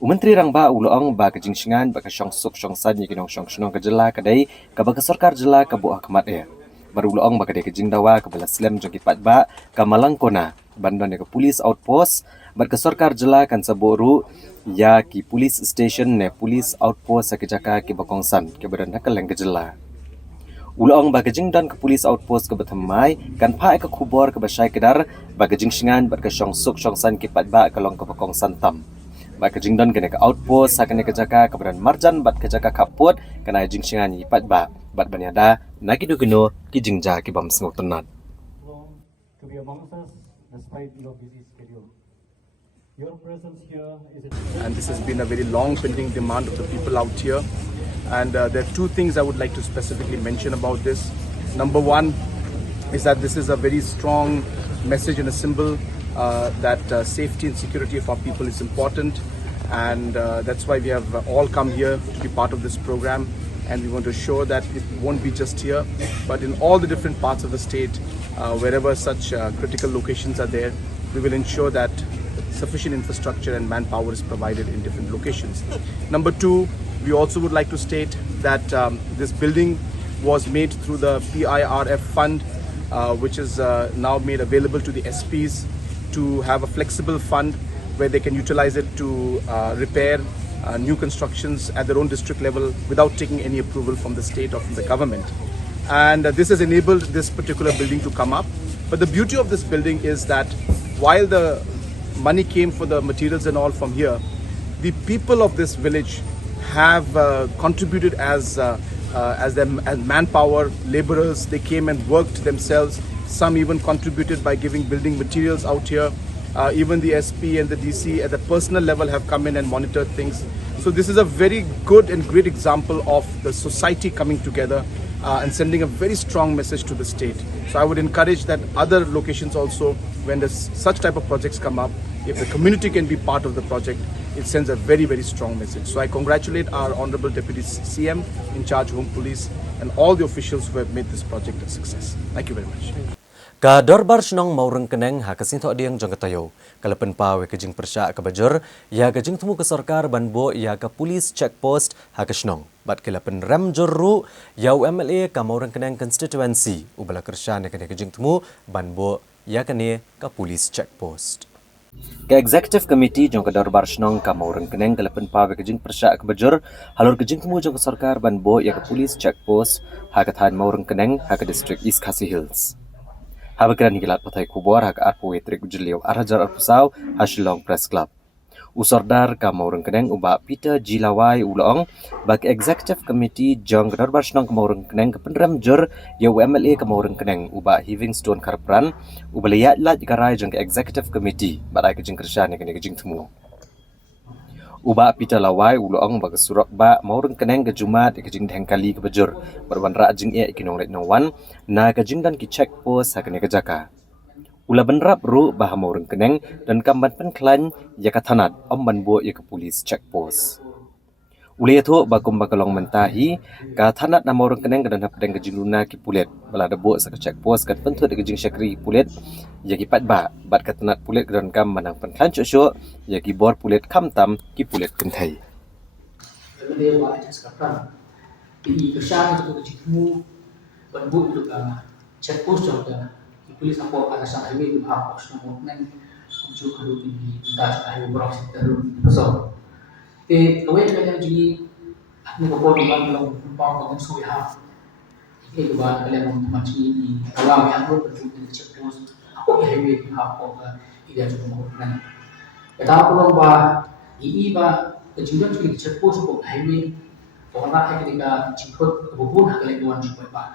Menteri rang ba uloong ba ka jingsingan ba ka syongsuk syongsan ni kinong syongsunong ka jela kadai ka ba ka sarkar jela ka buah kemat baru uloong ba ka dei ka jingdawa ka bala slam jengki pat ba ka Malangkona bandon ne ka Police Outpost bat ka sarkar jela kan saboru ya ki police station ne police outpost sa kejaka ki bakongsan ke badan hakal lang kejela uloong ba kejing dan ke police outpost ke batamai kan pa ka khubor ke basai kedar ba kejing singan ba ka syongsuk syongsan ki pat ba ka long ke bakongsan tam ba kejing dan kene ke outpost sa kene kejaka ke badan marjan bat kejaka kaput kana jing singan ni pat ba bat banyada nakidu geno ki jingja ki bam sngok tenat to be amongst us despite your busy schedule. Your presence here is And this has been a very long pending demand of the people out here. And there are two things I would like to specifically mention about this. Number one is that this is a very strong message and a symbol that safety and security of our people is important. And that's why we have all come here to be part of this program. And we want to assure that it won't be just here, but in all the different parts of the state, wherever such critical locations are there, we will ensure that sufficient infrastructure and manpower is provided in different locations. Number two, we also would like to state that this building was made through the PIRF fund, which is now made available to the SPs to have a flexible fund where they can utilize it to repair new constructions at their own district level without taking any approval from the state or from the government. And this has enabled this particular building to come up. But the beauty of this building is that while the money came for the materials and all from here, the people of this village have contributed as manpower, laborers. They came and worked themselves. Some even contributed by giving building materials out here. Even the SP and the DC at the personal level have come in and monitored things. So this is a very good and great example of the society coming together and sending a very strong message to the state. So I would encourage that other locations also, when there's such type of projects come up, if the community can be part of the project, it sends a very, very strong message. So I congratulate our Honorable Deputy CM in charge Home Police and all the officials who have made this project a success. Thank you very much. Ka dorbar senong maureng keneng ha kasing tho diang jong katayo kalapen pawe ke jing persya ka bajur ya ke jing temu ke sarkar banbo ya ke police checkpost ha ke senong bat kalapen rem jorru ya UMLA ka maureng keneng constituency ubala kersya ne ke jing temu banbo ya ke ne ka police checkpost ke executive committee jong ke dorbar senong ka maureng keneng kalapen pawe ke jing persya ka bajur halor ke jing temu jong ke sarkar banbo ya ke police checkpost ha ke than maureng keneng ha ke district East Khasi Hills. Habakiran hikilat patai kubor hak arpu wetrik ujeliau arajar arpusau Hashilong Press Club. Usordar ka maureng keneng uba Peter Jilawai ulong bak executive committee jong kedorbar senong ka maureng keneng ke penrem jur ya UMLA ka maureng keneng uba Livingstone Karpran uba liat lat karai jong ke executive committee badai ke jing kersya ne ke jing temu. Uba pita lawai uloong baga surak ba maurang keneng ke Jumat ke jing deng kali ke bejur. Berwan ra jing e ikinong let nawan na ke jing dan ki check post hakene ke jaka. Ula benrap ru bah maurang keneng dan kamban penklan ya katanat om banbo ya ke polis check post. Uli itu bakum bakalong mentahi ka tanat na maurang keneng dan hap deng ke jing luna ki pulet bala debo sa ke check post kan pentu de ke jing syakri pulet ya ki pat ba bat ka tanat pulet dan kam manang penklan chosho ya ki bor pulet kam tam ki pulet pentai. Dia buat aja sekarang. Di kesana itu kecilmu, bantu itu kan cek pos juga. Dipilih sampai ada sang highway itu hapus, namun neng muncul kalau di tas highway berapa sih terus besar. Kawin dengan jadi aku bawa di mana belum numpang dengan suai hap. Itu bahan kalian macam ini. Kalau yang aku berjumpa di cek pos, aku di highway itu hapus tidak cuma neng. Kita aku lomba ini kemudian juga dicek pos untuk highway orang ketika jemput kebubun kalian tuan supaya pak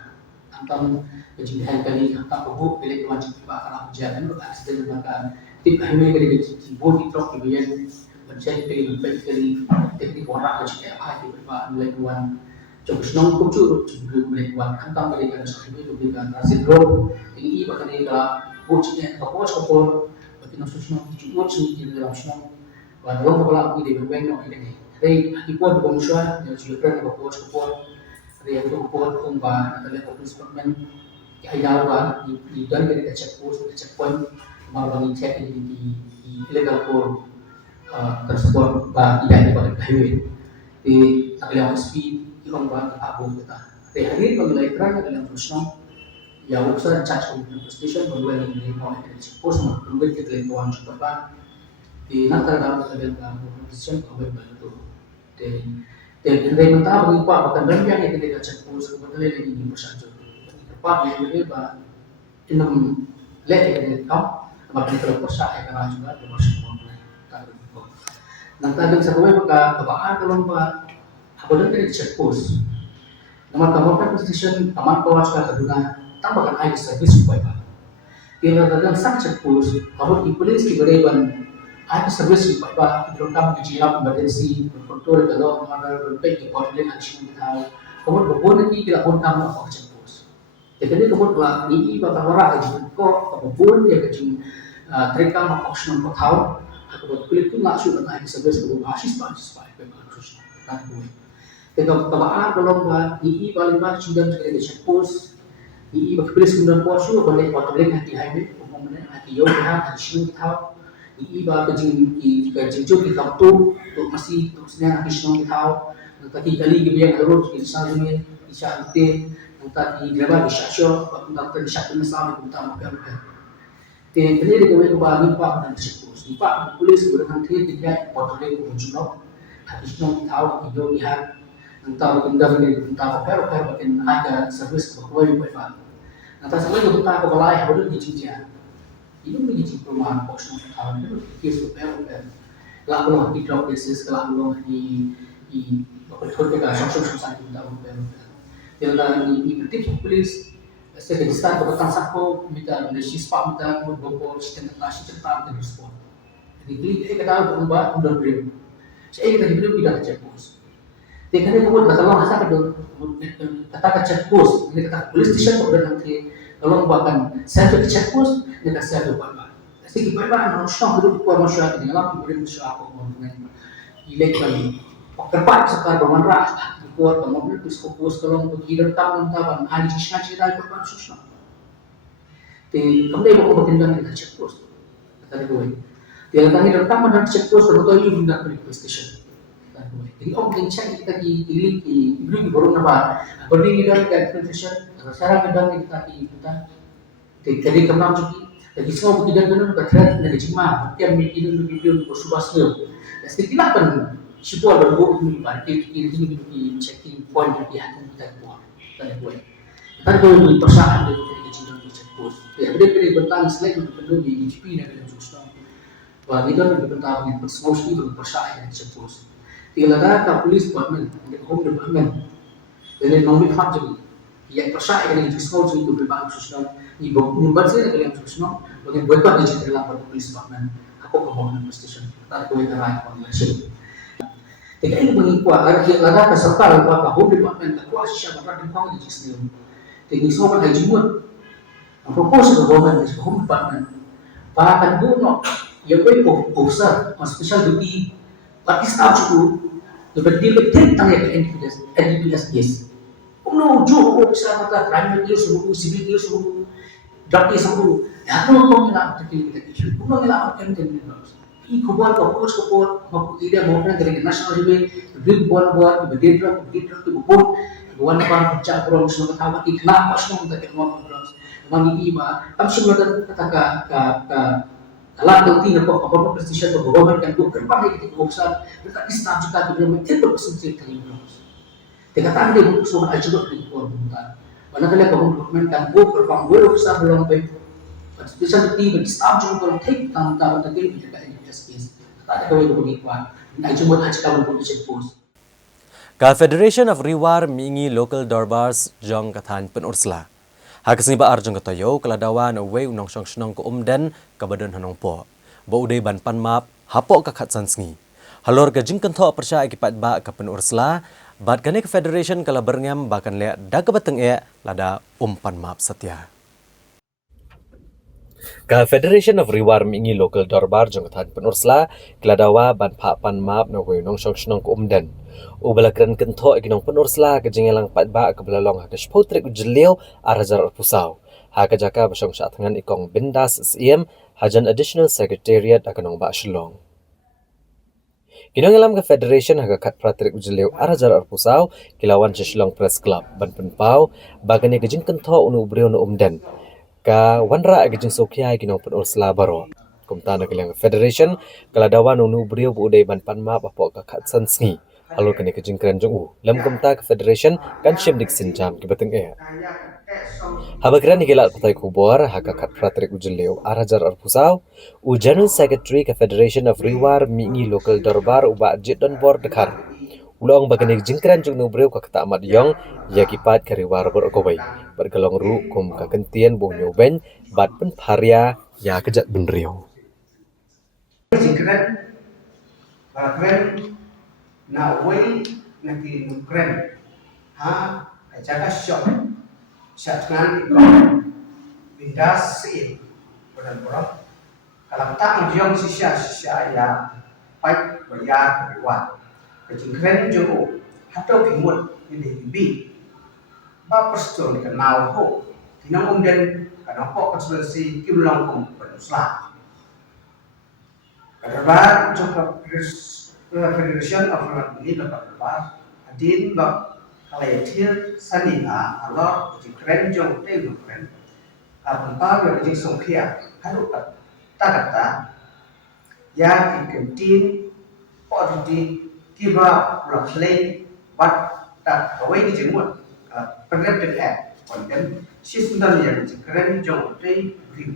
antam kemudian kali antam kebub kalian tuan supaya pak karena hujan itu aksiden maka tip highway kali jemput di truk kemudian mencari kali baik kali teknik orang kemudian apa itu pak mulai tuan coba senang kucur juga mulai tuan antam kali kan highway itu kan rasidro ini bahkan ini bocnya kapos kapor bagi nafsu senang kucur sih di dalam senang Walau kalau aku di berbagai no ini, tapi ikut bermusyawarah dengan juga kapos kapor, ada yang kapor kumba, ada yang kapos permen, yang ada di dalam dari check post, check point, malah di check di illegal for tersebut bah tidak dipakai highway, di ada yang speed, yang bah abu kita. Tapi hari ini mengenai kerana ada yang terus ya usaha charge untuk station mengenai ini mau ada check post, mengenai kita lewat juga di nanti dalam kalian position kami bantu dan mentah bagi pak bahkan dan yang kita cek pos kebetulan ini bersaja pak yang ini pak enam lek ini kau maka kita persa akan juga terus semua nanti ada sesuai maka kebaan kalau pak apa dan kita cek pos nama kamu kan position aman kawas kaduna tambahkan air servis supaya pak tidak ada sang cek pos kamu di polis di bereban ada servis apa terutama di jilam emergency kontrol kalau ada baik di koordinat action tahu kemudian kemudian kita pun tamu apa macam pos jadi kemudian lah ini bakal orang aja kok kemudian dia kecil mereka mau action kau tahu aku buat kulit pun langsung dengan ada servis kemudian basis memang khusus kan gue kalau kebaan kalau ini paling banyak sudah terjadi check post ini bakal pilih 9 pos itu boleh kontrol hati highway umumnya hati yo hati sini tahu iba kejing jujur di kampung untuk masih terusnya nasional tahu tadi kali dia harus di sana ini bisa nanti tadi dia di sasio untuk di satu sama kita makan jadi dia kemudian kembali pak dan sekus pak polis berhenti tidak kontrol muncul nasional tahu itu lihat entah tinggal di entah apa bagian ada servis kepada pak entah sampai kita ke balai harus dicinta itu menjadi perumahan pos tahun itu kisah super lalu di drop basis lalu di betul kita sosok kita dan di tips polis saya start bertang sako minta dari sispa minta berbobol sistem kasih cepat dan respon jadi kita berubah udah beri saya kita diberi tidak cek pos jadi kemudian kalau hasil itu kata cek pos ini kata police station kemudian nanti kalau bahkan saya tu cek pos dia saya tu apa segi apa harus tahu dulu kuat masyarakat dengan apa beri masyarakat dengan ilegal terpat sekarang dengan ras kuat kemudian tu fokus kalau pergi datang mentah hari kisah cerita korban susah di kemudian aku bertindak dengan cek pos kata dia dia tadi datang dan cek pos betul itu tidak beri station jadi orang yang cek kita di baru nampak berdiri dari confrontation sekarang kita kita jadi kenal juga jadi semua kita benar terkait dengan jemaah yang mikir video bersubah skill dan sedikit kan sebuah bentuk ini ini checking point di hati kita buat dan buat kita itu persamaan dari kecil check post ya beri bertanya selain untuk di HP dan susah wah itu bertanya dengan persuasi itu persamaan check post tinggal ada polis department dan home department dan nomor hak jadi yang persamaan dengan susah itu berbagai susah ibu membaca dengan susah bagi buat apa di dalam polis department aku kemohon station tak boleh terang konversi Teka ini mengikuti lada keserta lembaga Home Department kuasa syarat dan kau di sini. Teka sopan haji buat proposal government is Home Department. Bahkan buno ya kau officer special duty but staff itu berdeal tentang ya NDPS yes. Kuno jo officer mata crime itu semua civil itu semua drug itu semua. Ya kuno kau ngelak terkini kita isu. Kuno ngelak apa yang Ikubal kapus kapur, tidak mau dari national highway, big buat berdiri kubur, buat apa cak kurang semua ketawa kenapa semua kita kenal kurang, mami iba, tapi semua kata kalau tuh tidak apa prestisnya tuh government kan bukan pada kita besar, kita istana juga tidak mungkin berprestis kali kurang. Tidak tanda dia semua aja di kuar bukan, mana kali government kan bukan besar belum baik, bisa di istana juga kalau take tentang tadi kita Ka Federation of Riwar mingi local dorbars jong kathan penursla. Hakas ni baar jong katayo kaladawan away unong syong ko umden kabadon hanong po. Ba uday ban panmap hapo kakat sansngi. Halor ka jing kanto persya ikipat ba ka penursla bat kani ka Federation kala berngam bakan le dagabateng lada panmap satya. Ka Federation of Riwar mingi local dorbar jong kathan penursla keladawa ban pa panmap na way unong syong ko umden. Ubalakran kento ikinong penursla kejingelang patba kebelalong hakas potrik ujeliau arajar pusau. Hakajaka basyong syatangan ikong bindas SEM hajan additional secretariat akanong ba Shillong. Kinongelam ka Federation hagakat pratrik ujeliau arajar pusau kilawan sa Shillong Press Club ban penpau bagani kejing kento unu ubriu no umden. Ka wanra kejing sokia ikinong penursla baro. Kumtana kilang Federation kaladawan unu ubriu budai ban panma papo kakat sansngi. Alur kini kejing keren jong lam kumta ke Federation kan syem dik sinjam ki bateng Habagran nigelak patai kubor hakakat pratrik ujeliau arajar arpusau General Secretary ke Federation of Riwar mingi local dorbar uba jidon bor dekar. Ulong bagani kejing keren jong nubreu ka kata amat yong yakipat ke Riwar berokowai. Bergelong ru kum ka kentian bo nyoben bat pen paria ya kejat benriau. Na way na kinukren ha ajaga shop syatnan iko bindas si boran kalau tak menjong sisya ya baik bayar riwat kejingkren jo hato kimut ini bi ba perston kenal ho tinang umden kana po konsultasi kimlong kum penusla kadar joko Federation of ini lepas adin bak kalayatir sanina alor keren jong teh keren apun pa yo jing songkia haru takata ya ikentin poddi tiba play bat tak kawai di jemut pengen app konten sistem yang keren jong teh view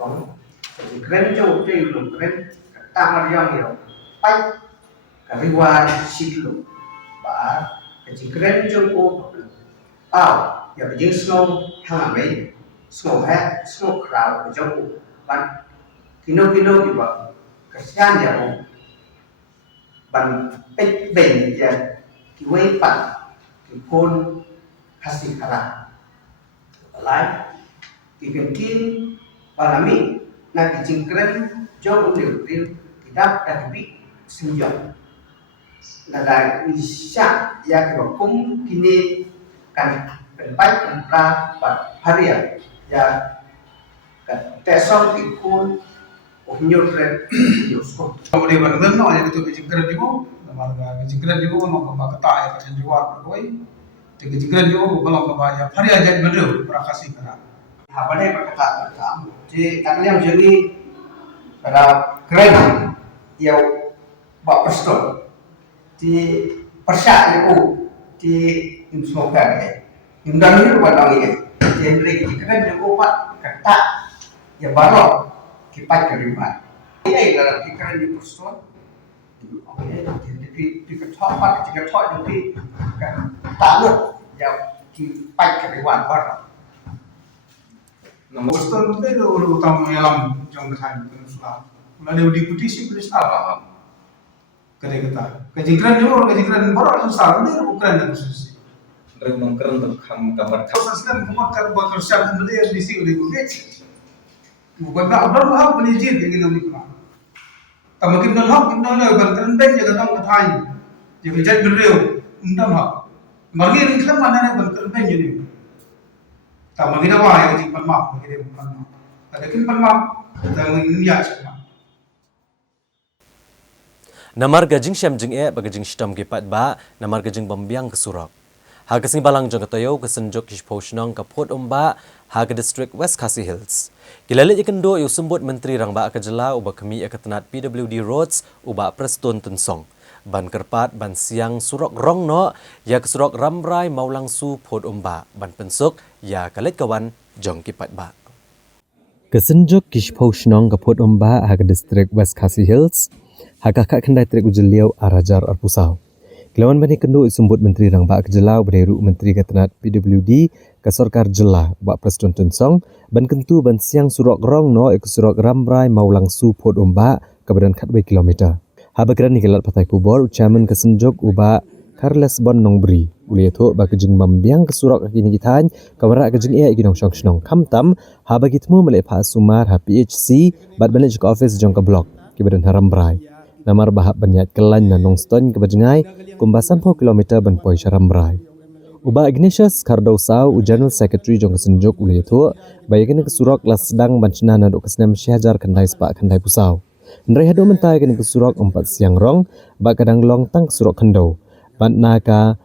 kong keren jong teh keren tamar yang yo pai kariwar sidlo ba kejikren jongko pau ya bejing snow hame snow hat snow crowd jongko ban kino di ba kasian ya o ban pet ben ya kiwei pat kipon kasih kara lai kikentin palami na kejikren jong ulir tidak terbi senjong. Nada isya ya kerokum kini kan penpai pentra pat harian ya kan tesong ikun nyurret yosko. Kalau di Banten no ya itu kejingkran juga, nama kejingkran juga mau ke kata ya kerja jual berkoi. Kejingkran juga kalau ke ya harian jadi bener berakasi kena. Apa nih perkataan kamu? Jadi kalian jadi pada keren ya Pak Preston di persyak itu di infokan ya. Undang itu pada ini. Jadi kita juga Pak kata ya baru kipat kerimat. Ini adalah pikiran di Preston. Jadi di ketok jika ketok jadi talut ya kipat kerimat baru. Nama Preston itu utama yang jong kesan penusulah. Lalu diikuti si Preston. Kadai kata. Kejingkran juga kejingkran baru susah ni bukan dan khusus. Rem mangkeren untuk kabar Proses kan kemakan bekerja beli yang diisi oleh gue. Bukan tak apa penijin yang kita beli. Tapi kita nak berkeren bank jaga dong ketai. Jadi jadi beriu undang hak. Mari ni kita mana nak berkeren bank jadi. Tak mari nak wah yang jimpan mak, mari dia jimpan mak. Ada jimpan mak, kita ini ya cuma. Namar gajing syam jing bagajing shitam gipat ba, namar gajing bambiang kesurak. Hagasni balang jong katayo kesenjok kisposhnong kapot umba haga district West Khasi Hills. Kilalit ikendo yu sembut menteri rang ba akajela uba kami akatanat PWD Roads uba Preston Tensong. Ban kerpat ban siang surok rong no ya kesurok ramrai maulang su pot umba ban pensuk ya kalit kawan jong kipat ba. Kesenjok kisposhnong kapot umba haga district West Khasi Hills. Haga kak kendai trik ujeliau arajar arpusau. Kelawan bani kendo isumbut menteri rang ba kejelau berheru menteri katanat PWD ke sorkar jelah ba Preston Tensong ban kentu ban siang surok rong no ik surok ramrai maulang su pot umba ke badan katwe kilometer. Habagran ni kelat patai kubor ucaman kesenjok uba Carles Bon Nongbri uliato ba kejeng mambiang ke surok kini kitan kawara kejeng ia ikinong syong kamtam habagitmu melek pa sumar ha PHC bat banaj ke office jong ke blok ke badan haramrai. Namar bahap banyat kelan na nongston ke bajengai kumbasan po kilometer ban poi syaramrai. Uba Ignatius Cardousau General Secretary jong kesenjok uliato bayakan ke surok las sedang bancina na dok kesenam syajar kendai sepak kendai pusau. Ndrai hadu mentai kini ke surok 4 siang rong ba kadang long tang surok kendo. Ban naga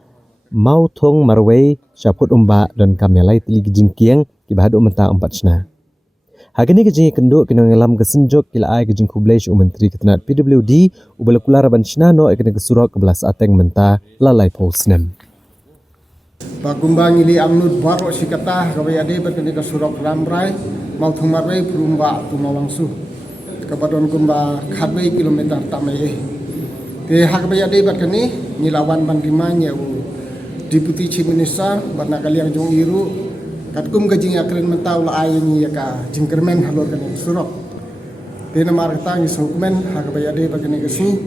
mau thong marway syaput umba dan kamelai tili gijingkiang ki bahadu mentai 4 sna. Hagani kejing kenduk kena ngelam kesenjok kila ai kejing kublai syu menteri ketanat PWD ubala kular ban shnano ikena ke surok ke belas ateng menta lalai posnem. Bagumbang ili amnud baro sikata kabayade berkini ke surok ramrai mau thong marway perumba tu mawangsu. Kabadon kumba khadwei kilometer tamai te hakbayade bakani nilawan bandimanya u deputy chief minister barna kaliang jong iru katkum gajing akren mentau la ayni yaka jingkermen halor kani surok te namar tangi sokmen hakbayade bakani kesni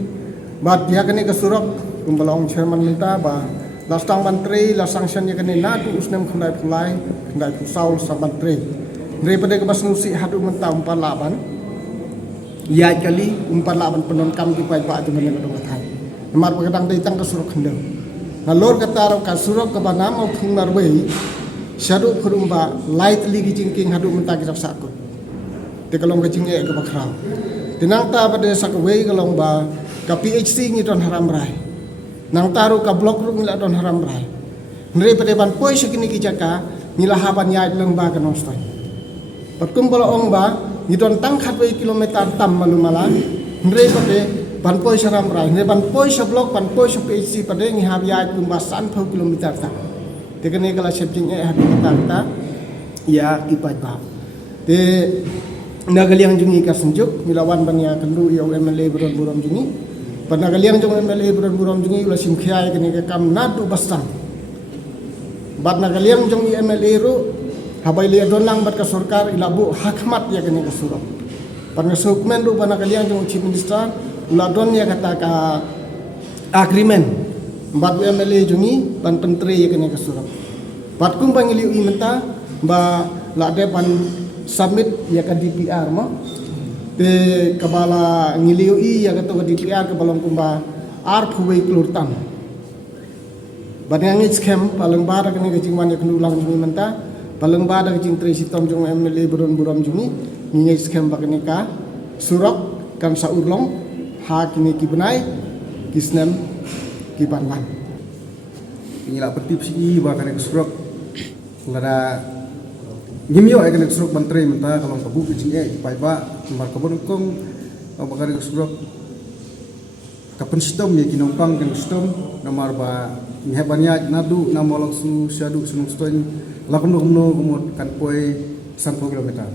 bat dia kani ke surok kumbalong chairman minta ba lastang menteri la sanction yakani nadu usnem khandai pulai khandai pusaul sa menteri daripada ke basnusi hadu mentau 48 ya kali 48 penon kam ki pai pa tu men ko thai namar pakadang dei tang ka surok khndeu na lor ka taro ka surok ka banam au phung mar wei shadu khurumba light ligi jingking hadu menta ki raksa ko te kalong ka jinge ka bakhra tinang ta pada sak wei kalong ba ka PHC ngi don haram rai nang taro ka blok ru ngila don haram rai ndre pada ban poi sakini ki jaka ngila haban ya leng ba ka nostoi patkum bala ong ba Nidon tang khatwei kilometer tam malumala ndre pade banpoi saram rai ne banpoi sa blok banpoi sa PHC pade ngi habya kumbasan 4 kilometer ta tekene kala shifting e hadu ta ya kipai ba te nagaliang jungi ka senjuk milawan banya kendu ya MLA buron jungi panagaliang jung MLA buron jungi ula simkhiai kene ka kam nadu basang bat nagaliang jungi MLA ru habai liya donlang bat ka sarkar ilabu hakmat ya kene ka surok parna sukmen ru bana kalian jong chief minister ula don ya kata ka agreement bat MLA jungi ban pentri ya kene ka surok bat kum pangili imenta ba la de ban submit ya ka DPR mo te kabala ngiliu I ya ka to ka DPR ka balong kumba ar phuwei klurtam bat ngangit scam palang bara kene ka jingwan ya knulang jungi menta paling bada kecing Tracy Tom jong MLA buron juni ngingai scam bakni ka surok kan saurlong ha kini ki benai kisnem ki banwan Inilah petip si bakane surok lada gimio ay kene surok bantray menta kalong kabu kecing pai ba mar kabon kong bakane surok kapan sistem ya kinompang kan sistem nomor ba nihebanya nadu namolok su syadu sunung stoin lakon kumot kan poi 10 kilometer.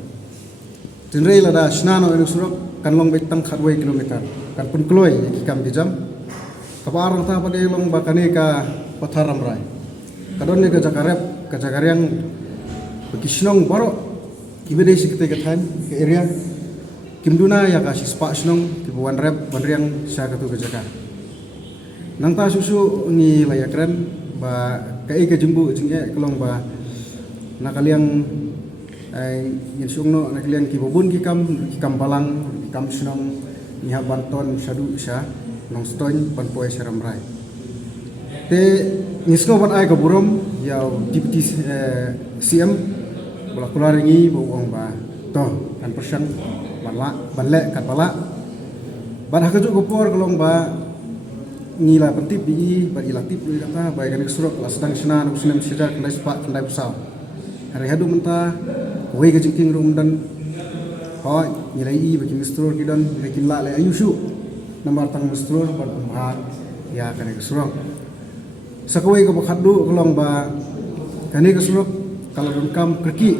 Tenrei lada snano enu surok kan long betang khatwei kilometer. Kan pun kloi ikam dijam. Kabar ta pada long bakane ka patharam rai. Kadon ne ka jakaryang bekisnong baro kibede sikte ka than ke area kimduna ya ka sispa snong kibuan rep banriang sya ka tu ka jaka. nang ta susu ngi layakran ba kai ka jumbu jinge kelong ba nakaliang ai yin sungno nakaliang ki bobun ki kam balang ki kam sunong ni habanton sadu sha nong stoin pan poe saramrai te ngisno ban ai ka burom yau deputy CM bala kularingi bawang ba to kan persang banle kat bala ban hakaju gopor kelong ba ngila pentip di bagi latip di kata baik kan surok la sedang sena nak sunem sida kendai sepak kendai besar hari hadu menta wei ke jingking rum dan hoi nilai i bagi mistror kidan bagi la le ayusu nomor tang mistror ban umhat ya kan ke surok sakawai ke bakhadu kelong ba kan ke surok kalau rungkam kerki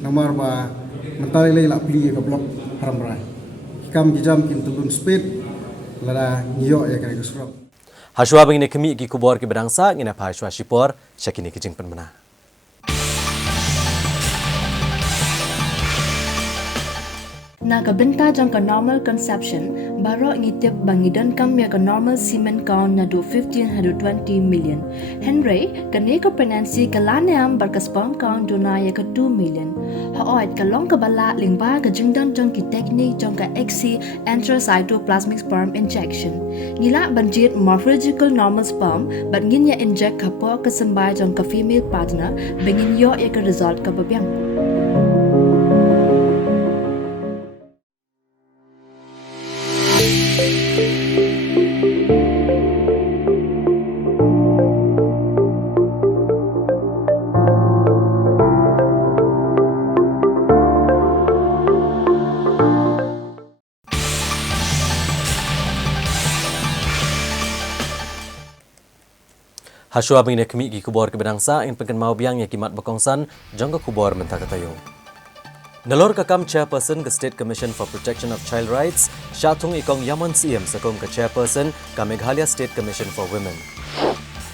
nomor ba mentali le la pli ke blok haram rai kam dijam kin tulun speed lada ngiyo ya kan ke surok Hashwa bangine kemi ki kubor ki bedangsa ngina pa Hashwa Shipor syakini ki jingpen mena. Nakabenta jang ka normal conception baro ngitip bangidan kam ya ka normal semen count na do 1520 million. Henry kane ka pregnancy ka laneam bar ka sperm count do na ya ka 2 million. Haoit ka long ka bala lingba ka jingdan jang ki technique jang ka XC intracytoplasmic sperm injection. Ngila banjit morphological normal sperm but ngin ya inject ka po ka sambay jang ka female partner bengin yo ya ka result ka babyang. Hashwa bangine kemi ki kubor ki bedangsa in pengken mau biang ya kimat bakongsan jangka kubor menta katayo. Nalor kakam chairperson ke State Commission for Protection of Child Rights, Syatung ikong Yaman CM sakum ke chairperson ke Meghalaya State Commission for Women.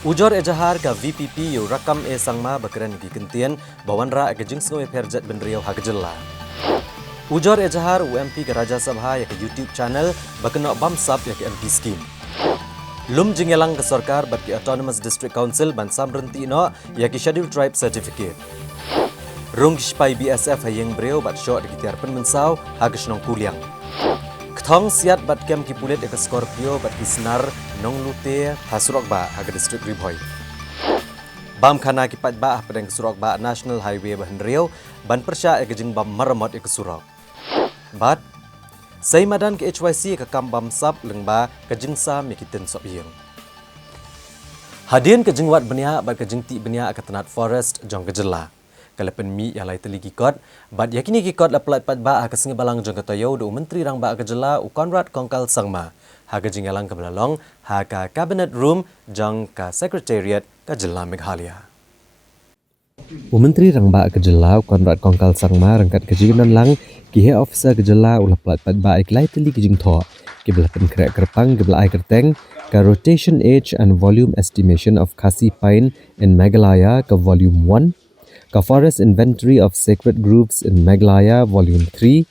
Ujor ejahar ke VPP yu rakam sangma bakran ki kentian bawanra ke jingsno perjat benriau hagjella. Ujor ejahar UMP ke Raja Sabha ya ke YouTube channel bakeno bamsap ya ke MP scheme. Lum jingelang ke sarkar bat ki Autonomous District Council ban samrenti no ya ki Scheduled Tribe Certificate. Rung kispai BSF hayeng breu bat shot di tiar pen mensau hagas nong kuliang. Kthong siat bat kem ki pulet ek Scorpio bat ki senar nong lute hasurok ba haga district Ribhoi. Bam khana ki pat ba pedeng surok ba National Highway ban riau ban persya ek jing bam maramot ek surok. Bat Sai madan ke HYC ke kambam sap lengba ke jingsa mikiten sop yang. Hadian ke jingwat benia bat ke jingti benia ke tenat forest jong ke jela. Kalapen mi yalai teligi kot bat yakini ki kot laplat pat ba ke singi balang jong ke toyo do menteri rang ba ke jela u Conrad Kongkal Sangma. Ha ke jingalang ke belalong ha ka cabinet room jong ka secretariat ke jela Meghalaya. Menteri rang ba ke jela Conrad Kongkal Sangma rangkat ke jingan lang ki he officer ke jela ulah plat pat ba iklai teli ke jing tho ki belah pen krek kerpang ke belah ai kerteng ka rotation age and volume estimation of Khasi pine in Meghalaya ka volume 1 ka forest inventory of sacred groups in Meghalaya volume 3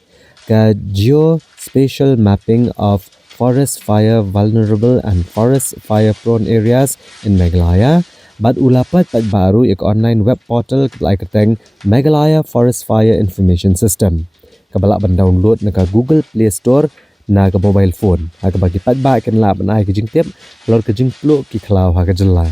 ka geospatial mapping of forest fire vulnerable and forest fire prone areas in Meghalaya bat ulapat pat baru ek online web portal ke belah ai kerteng Meghalaya Forest Fire Information System. Kabalak ban download na ka Google Play Store na ka mobile phone. Ha ka bagi pat ba kan la ban ai ka jing tip lor ka jing plu ki klau ha ka jela.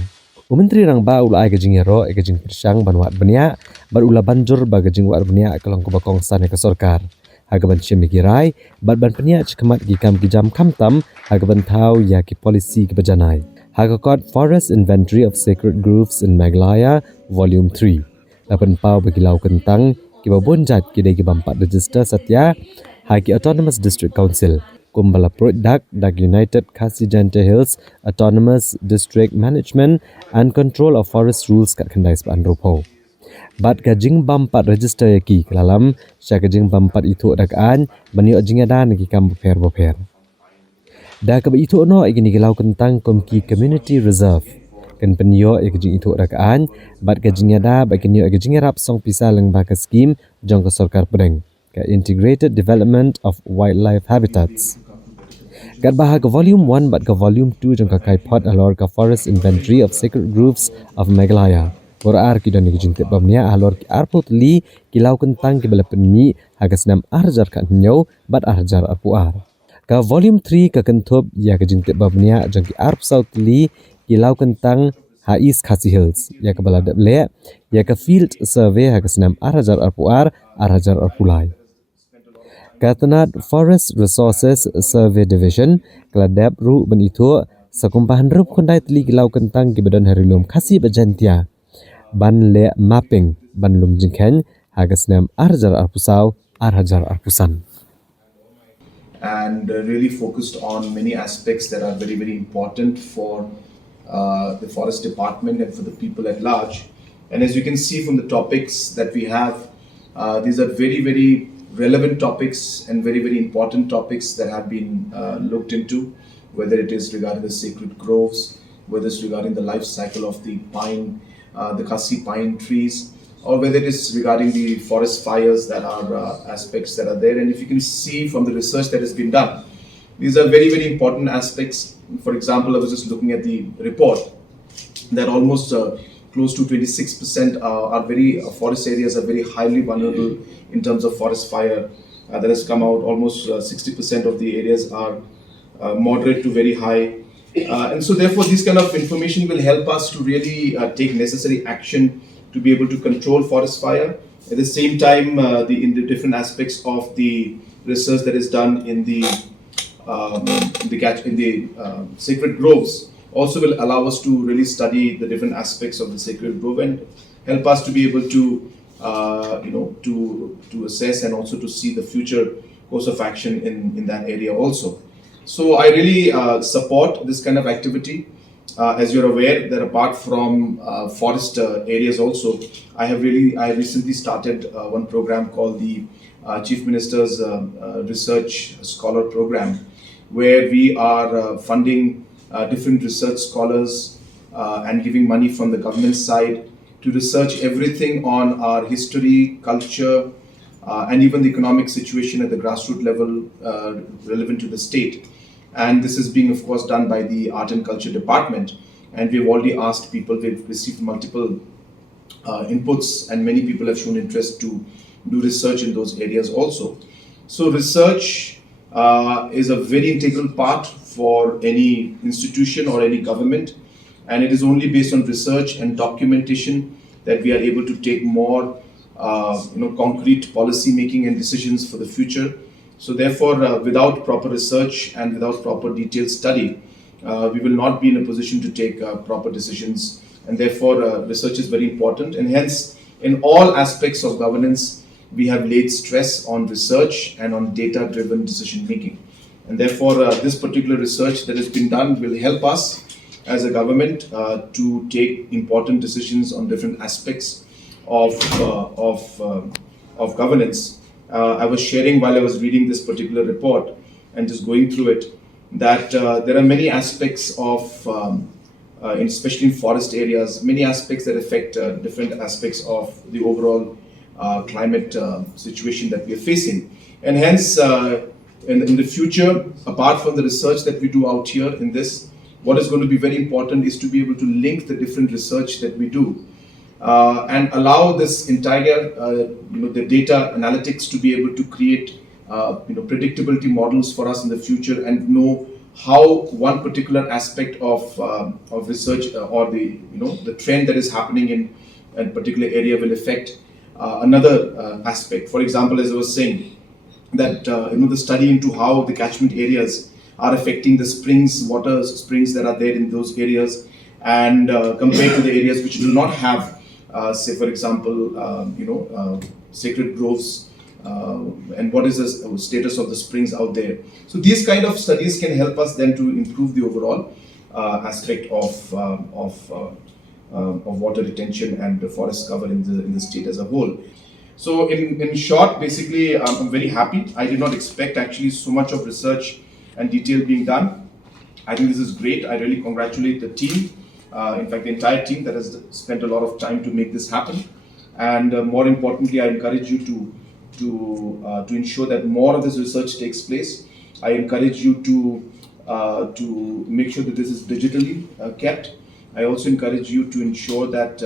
Menteri rang ba ula ai ka jing ro ka jing persang ban wat benia bar ula banjur ba ka jing wat benia kalong ka bakong san ka sarkar. Ha ka ban chimi ki rai bat ban penia chkemat ki kam ki jam kam tam ha ka ban thau ya ki policy ki bajanai. Ha ka kot Forest Inventory of Sacred Groves in Meghalaya Volume 3. Lapan pau bagi lau kentang ki babonjat ki dai ki bampat register satya haki Autonomous District Council kumbala product dag United Khasi Jante Hills Autonomous District Management and Control of Forest Rules kat kandai sepan ropo bat ka jing bampat register ki kelalam sya ka jing bampat itu dakaan bani jing ada ki kam boper da ka itu no igini ki lau kentang komki community reserve kan penyo ek jing itu rakaan bat ka jing ada ba kenyo ek jing rap song pisa leng ba ka scheme jong ka sarkar pedeng ka integrated development of wildlife habitats Kat bahag volume 1 bat ka volume 2 jong ka kaipot alor ka forest inventory of sacred groves of Meghalaya. Borar ki doni kijing tip bamnia alor ki arpot li kilau kentang ki balapen mi hagas nam arjar ka nyau bat arjar arpuar. Ka volume 3 ka kentup ya kijing tip bamnia jong ki arp south li kilau kentang ha East Khasi Hills ya ka baladap le ya ka field survey hagas nam arjar arpuar arjar arpulai. Katanat Forest Resources Survey Division keladap ru ben itu sakumpahan rup kondai teli gilau kentang ki badan harilum Khasi Bajantia ban le mapping ban lum jingken hagas nam arjar arpusau arjar arpusan. And really focused on many aspects that are very, very important for the forest department and for the people at large. And as you can see from the topics that we have, these are very, very relevant topics and very, very important topics that have been looked into, whether it is regarding the sacred groves, whether it's regarding the life cycle of the pine, the Khasi pine trees, or whether it is regarding the forest fires that are aspects that are there. And if you can see from the research that has been done, these are very, very important aspects. For example, I was just looking at the report that almost close to 26% are very forest areas are very highly vulnerable in terms of forest fire. That has come out. Almost 60% of the areas are moderate to very high. And so therefore this kind of information will help us to really take necessary action to be able to control forest fire. At the same time, in the different aspects of the research that is done in the sacred groves also will allow us to really study the different aspects of the sacred grove and help us to be able to to assess and also to see the future course of action in that area also. So I really support this kind of activity. As you're aware, that apart from forest areas also, I recently started one program called the Chief Minister's Research Scholar Program, where we are funding different research scholars and giving money from the government side to research everything on our history, culture, and even the economic situation at the grassroots level relevant to the state. And this is being, of course, done by the Art and Culture Department. And we've already asked people, we've received multiple inputs, and many people have shown interest to do research in those areas also. So research is a very integral part for any institution or any government. And it is only based on research and documentation that we are able to take more concrete policy making and decisions for the future. So therefore, without proper research and without proper detailed study, we will not be in a position to take proper decisions. And therefore, research is very important. And hence, in all aspects of governance, we have laid stress on research and on data-driven decision making. And therefore, this particular research that has been done will help us as a government to take important decisions on different aspects of governance. I was sharing while I was reading this particular report and just going through it that there are many aspects of, especially in forest areas, many aspects that affect different aspects of the overall climate situation that we are facing. And hence, in the future, apart from the research that we do out here in this, what is going to be very important is to be able to link the different research that we do and allow this entire, the data analytics to be able to create, predictability models for us in the future and know how one particular aspect of research or the trend that is happening in a particular area will affect another aspect. For example, as I was saying, that the study into how the catchment areas are affecting the water springs that are there in those areas, and compared to the areas which do not have, say for example, sacred groves, and what is the status of the springs out there. So these kind of studies can help us then to improve the overall aspect of water retention and the forest cover in the state as a whole. So in short, basically, I'm very happy. I did not expect actually so much of research and detail being done. I think this is great. I really congratulate the team, in fact the entire team that has spent a lot of time to make this happen. And more importantly, I encourage you to ensure that more of this research takes place. I encourage you to make sure that this is digitally kept. I also encourage you to ensure that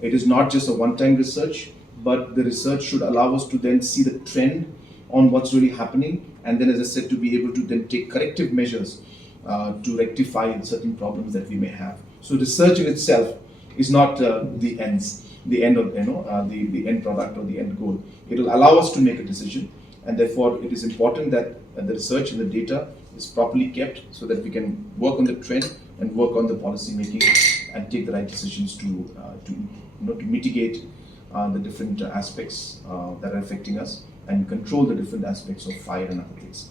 it is not just a one-time research, but the research should allow us to then see the trend on what's really happening, and then, as I said, to be able to then take corrective measures to rectify certain problems that we may have. So research in itself is not the end of the end product or the end goal. It will allow us to make a decision, and therefore it is important that the research and the data is properly kept so that we can work on the trend and work on the policy making and take the right decisions to mitigate the different aspects that are affecting us and control the different aspects of fire and other things.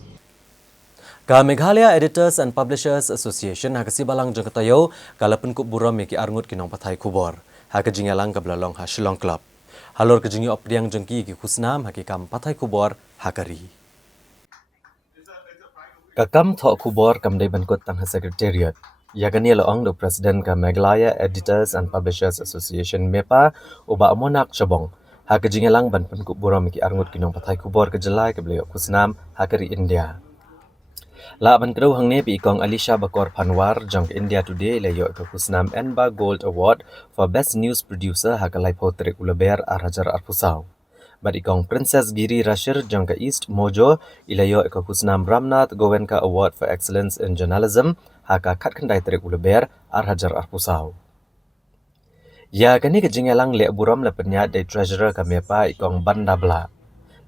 Ka Meghalaya Editors and Publishers Association hakasi balang jong katayo kalapun kup buram ki arngut kinong pathai kubor haka jingalang ka blalong ha Shillong Club halor ke jingi opdiang jengki ki khusnam hakikam pathai kubor hakari kakam tho kubor kam dei bankot tang secretariat yagani laong do president ka Meghalaya Editors and Publishers Association MEPA uba monak chabong haka jingalang ban pun kup buram ki arngut kinong pathai kubor ke jelai ke beliau khusnam hakari India. Laban kedua hangnya pi ikong Alisha Bakor Panwar jong India Today layo ke khusnam Enba Gold Award for Best News Producer hakalai potrik ulaber arhajar arpusau. Bad ikong Princess Giri Rashir jong ke East Mojo ilayo ke khusnam Ramnath Goenka Award for Excellence in Journalism haka kat kendai trik ulaber arhajar arpusau. Ya kani ke jingalang le buram le penyat de treasurer ka MEPA ikong Bandabla.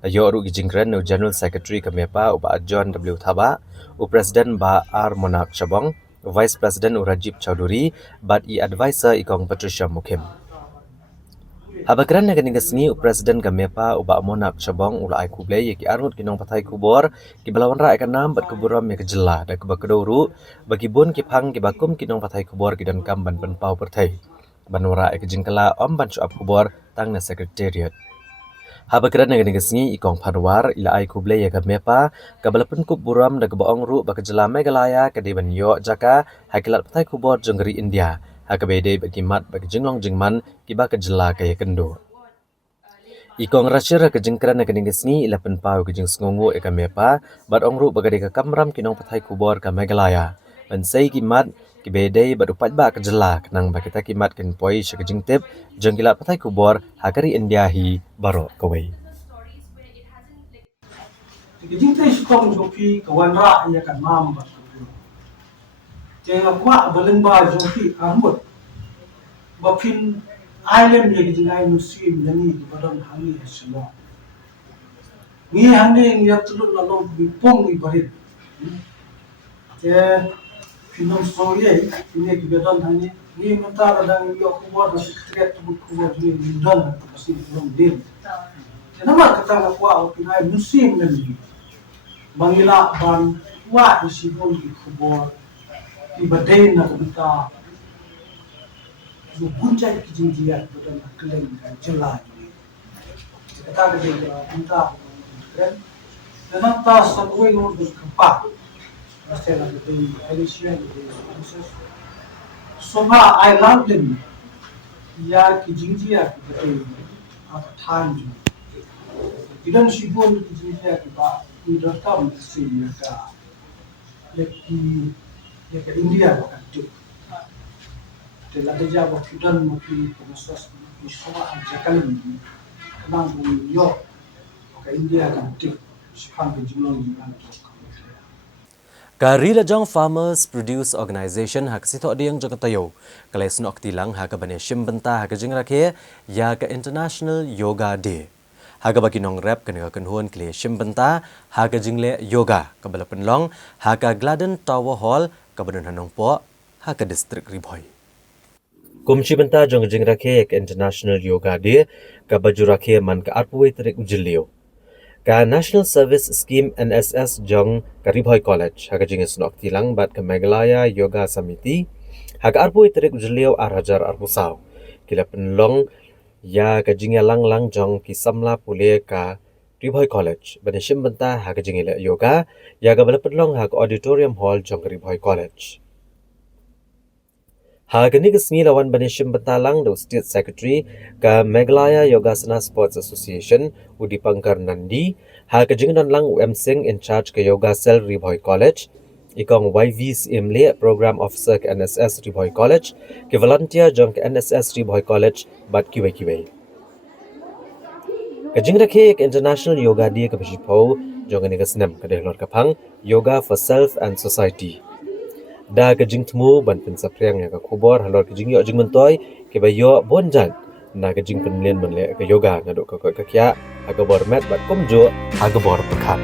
Layo ru gijingren no General Secretary ka MEPA uba John W Thaba u President ba R Monak Chabong, Vice President u Rajib Chowdhury, but i advisor ikong Patricia Mukim. Habakran na ganing kasngi u President ka MEPA u ba Monak Chabong ula ai kuble ki arngut kinong pathai kubor ki balawan ra kanam bat kuburam me kejela da kebakedoru bagi bun ki phang ki bakum kinong pathai kubor ki dan kam ban pau perthai. Banwara ke jingkala om ban chuap kubor tang na secretariat. Habakran nga ngasingi ikong Panwar ila ay kuble ya ka MEPA kabalapun kup buram da kabaong ru baka jela Meghalaya ka deban yo jaka hakilat patai kubor jonggeri India hakabede bagi mat bagi jinglong jingman kiba ka jela ka ya kendo. Ikong Rashir ka jingkran nga ngasingi ila penpau ka jing sngongo e ka MEPA bat ong ru baka de ka kamram kinong patai kubor ka Meghalaya pensai kimat kibede badupat ba ka jela kanang bakita kimat ken poi sya ka jingtip jengkilat patai kubor hakari India hi baro kawai. Jingtai sukong jopi kawan ra ya kan mam ba. Jangan kuat balen ba jopi ambut. Bapin island ye jingai muslim yani di badan hangi semua. Ni hangi ya tulun lalu bipong ibarit. Je film story ini di badan hangi ni mentara dan yo kubur dan sekret kubur ni dan pasti belum din. Kenapa kata kuat pinai muslim ni? Mangila ban wa isibon di kubur di badai na kita buncai kijinjia dan keleng dan jelas. Kata dia minta kan dan ta sampai no berkempat. Mesti ada di Alicia di Soma Island ya kijinjia kita apa time. Tidak sibon kijinjia kita tidak tahu sih mereka lagi ke India bukan tu. Telah dijawab dan mungkin proses semua ajakan ini kenang New York ke India kan tu sekarang jumlah kan. Kari Rajang Farmers Produce Organisation hak sitok diang jong tayo kalai senok tilang hak bane shimbenta hak jing rakhe ya ke International Yoga Day. Haga bagi nong rap kena kenhuan kle shimbenta haga jingle yoga kabala penlong haga Gladden Tower Hall kabadun hanong po haga distrik Riboy. Kumshi benta jong jing rakhe ke International Yoga Day kabaju rakhe man ka arpuwe terik ujilio. Ka National Service Scheme NSS jong ka Riboy College haga jing snok tilang bat ke Meghalaya Yoga Samiti haga arpuwe terik ujilio arhajar arpusau. Kila penlong ya ka jingya lang jong ki samla pule ka Riboy College bane shimbenta ha ka jingile yoga ya ka bala pedlong ha ka auditorium hall jong ka Riboy College ha ka ni kasngi lawan bane shimbenta lang do state secretary ka Meghalaya Yogasana Sports Association Udi Pankar Nandi Ha ka jing non lang UM Singh in charge ka yoga cell Ribhoi College, ikong YVs imle program officer ka NSS Ribhoi College, ke volunteer jong ka NSS Ribhoi College bat kiwai. Ka jing rakhe ka International Yoga Day ka bishipau jong ni ka snam ka dehlor ka phang Yoga for Self and Society. Da ka jing tmu ban pin sapriang ya ka khubor halor ka jing yo jing mentoy ke bayo bonjan na ka jing penlen menle ka yoga ngadok ka kya aga bor mat bat komjo aga bor pakhat.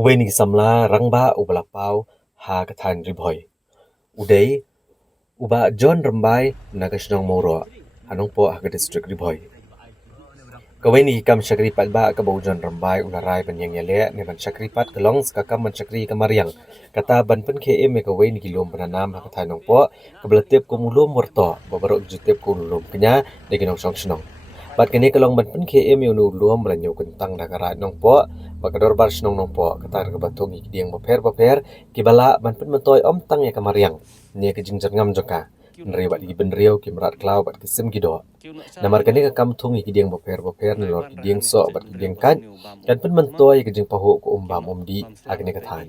Weni samla rangba ubalapau ha kathan Ribhoi. Udai uba John Rambai nagasnong moro anong po ha district Ribhoi. Kaweni kam syakri patba ka bau John Rambai ularai banyang yale ni ban syakri pat kelong skakam man syakri kamariang. Kata ban pen KM me kaweni gilom bananam ha kathan nong po kabelatip ko mulom morto babarok jutip ko ulom kenya deginong song. Bat kini kalong ban pen KM yunu ulom belanyo kentang dagarat nong po bakador bar snong nong po katar ka batong ikidiang baper kibala ban pen mentoy om tang ya kamariang ni ka jingjar ngam joka nri bat gi benriau kimrat klau bat kisim gido namar kani ka kam thung ikidiang baper ni lor kidiang so bat kidiang kan pen mentoy ka jing paho ko umbam umdi agni ka than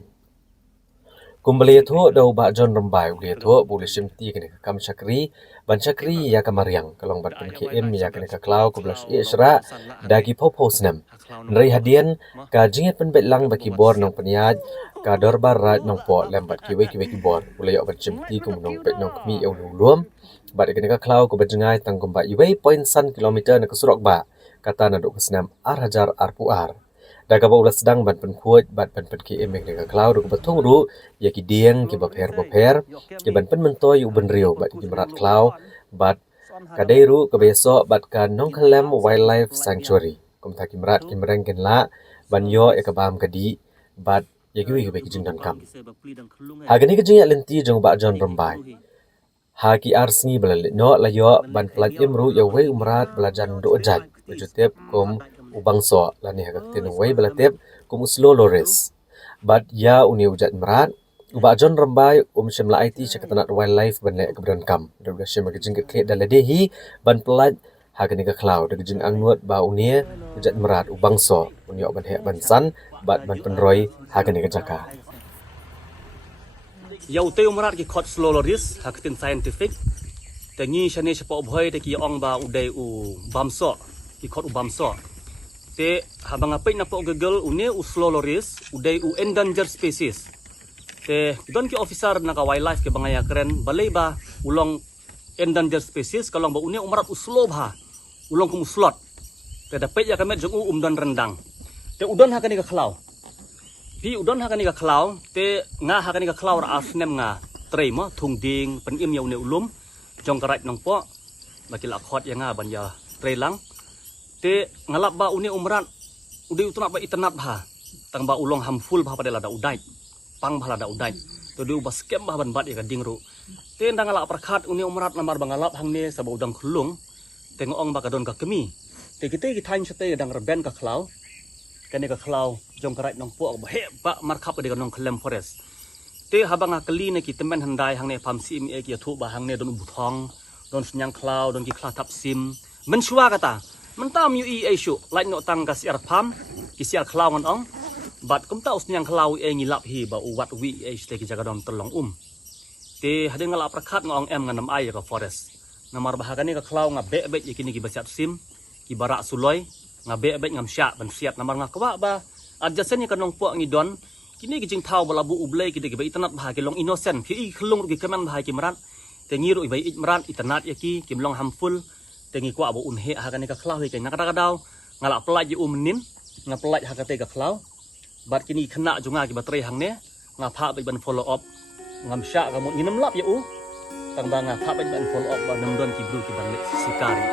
kumbali tho dau ba John Rambai uli tho buli simti kani ka kam syakri ban syakri ya kamariang kalong bat pen KM ya kani ka klau ko blas isra dagi popo snam nri hadian ka jinget pen betlang baki bor nong peniad kador barat nong po lembat kiwe kibor ulai ok bercemti kumunong pet nong kmi au luom bat ikene ka klau ko berjengai tang kumba iwe point san kilometer na kesurok ba kata na dok senam arhajar arpuar daga ba ulas sedang ban pen kuat bat pen ki emek ne ka klau dok betung ru ya ki dieng ki baper ki ban pen mentoy u ben rio bat ki merat klau bat kadairu ke besok bat ka nong kalem wildlife sanctuary kum ta ki merat ki merengken la ban yo e ka bam kadi bat ya kiwi kiwi kijing dan kam. Hagani kijing ya lenti jong ba John Rambai. Haki arsni belalit no layo ban pelat imru ya wei umrat belajan do ojat. Bejutep kum ubang so lani hagak tinu wei belatep kum uslo lores. Bat ya uni ujat merat. Uba John Rambai shemla IT syakatanat wildlife ban le keberan kam. Dabda syem kijing ke daladehi ban pelat hagani ka klau de kijing angnut ba unia ujat merat ubang so uni ban he ban san bat ban penroy hagani ka jaka. Ya utai umrat ki khot slow loris hakitin scientific tengi shane shapa obhoi de ki ong ba udai u bamso ki khot u bamso te habang apai na po gegel une u slow loris udai u endangered species te don ki officer na ka wildlife ke bangaya keren balai ba ulong endangered species kalong ba une umrat u slow ba ulong kum slot te dapat ya kamet jong u umdan rendang te udon hakani ka klau pi udon hakani ka klau te nga hakani ka klau ra asnem nga trei mo thung ding pen im yau ne ulum jong karat nong po bakil akhot ya nga ban ya trei lang te ngalap ba uni umrat udi utna ba itanat ba tang ba ulong harmful ba padela da udai pang ba da udai to di ubas kem ba ban bat ya ding ru te ndang ngalap perkhat uni umrat namar ba ngalap hang ne sa ba udang khulung te ngong ba kadon ka kemi te kite ki thain sate dang reben ka klau kani ka klau jong karai nong po ba he ba markhap de nong klem forest te habanga kali ne ki temen handai hang ne pham sim e ki thu ba hang ne don buthong don senyang klau don ki kla tap sim men shwa kata mentam yu e shu lai no tang ka siar pham ki siar klau ngon ong bat kum ta senyang klau e ngilap hi ba uwat wi e ste ki jaga don tolong te hade ngala prakhat ngong em nganam ai ka forest namar bahagani ka klau nga be yakini ki basiat sim ki barak suloi nga be ngam syak ban siat namar nga kwa ba adjasen ka nong po ngidon kini ki jing thau balabu ublei ki de ba itanat bah ki long innocent ki i khlung ki keman bah ki marat te ngiru ibai it marat itanat yaki ki long harmful te ngi kwa bo unhe hakani ka klau ki ngakada kadau ngala pelaj u menin nga pelaj hakate ka klau bat kini khna junga ki batrei hang ne nga pha ban follow up ngam syak ka mo nginam lap ya u tang ba nga pha ban follow up ba nam don ki bru ki ban sikari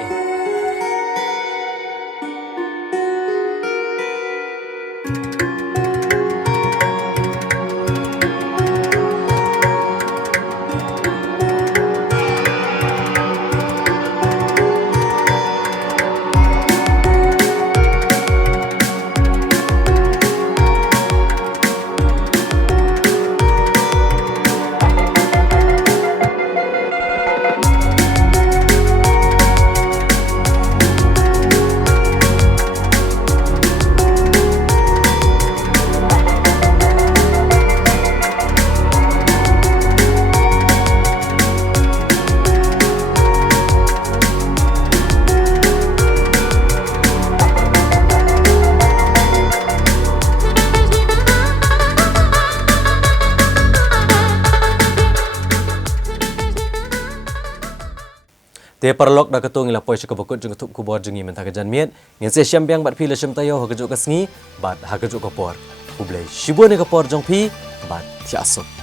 Te parlok da ketung ila poi chakabukut jung tup kubor jungi mentah kejan miet ngin se syambiang bat pila syam tayo hagajuk kasngi bat hagajuk kapor ublei shibu ne kapor jong pi bat tiasuk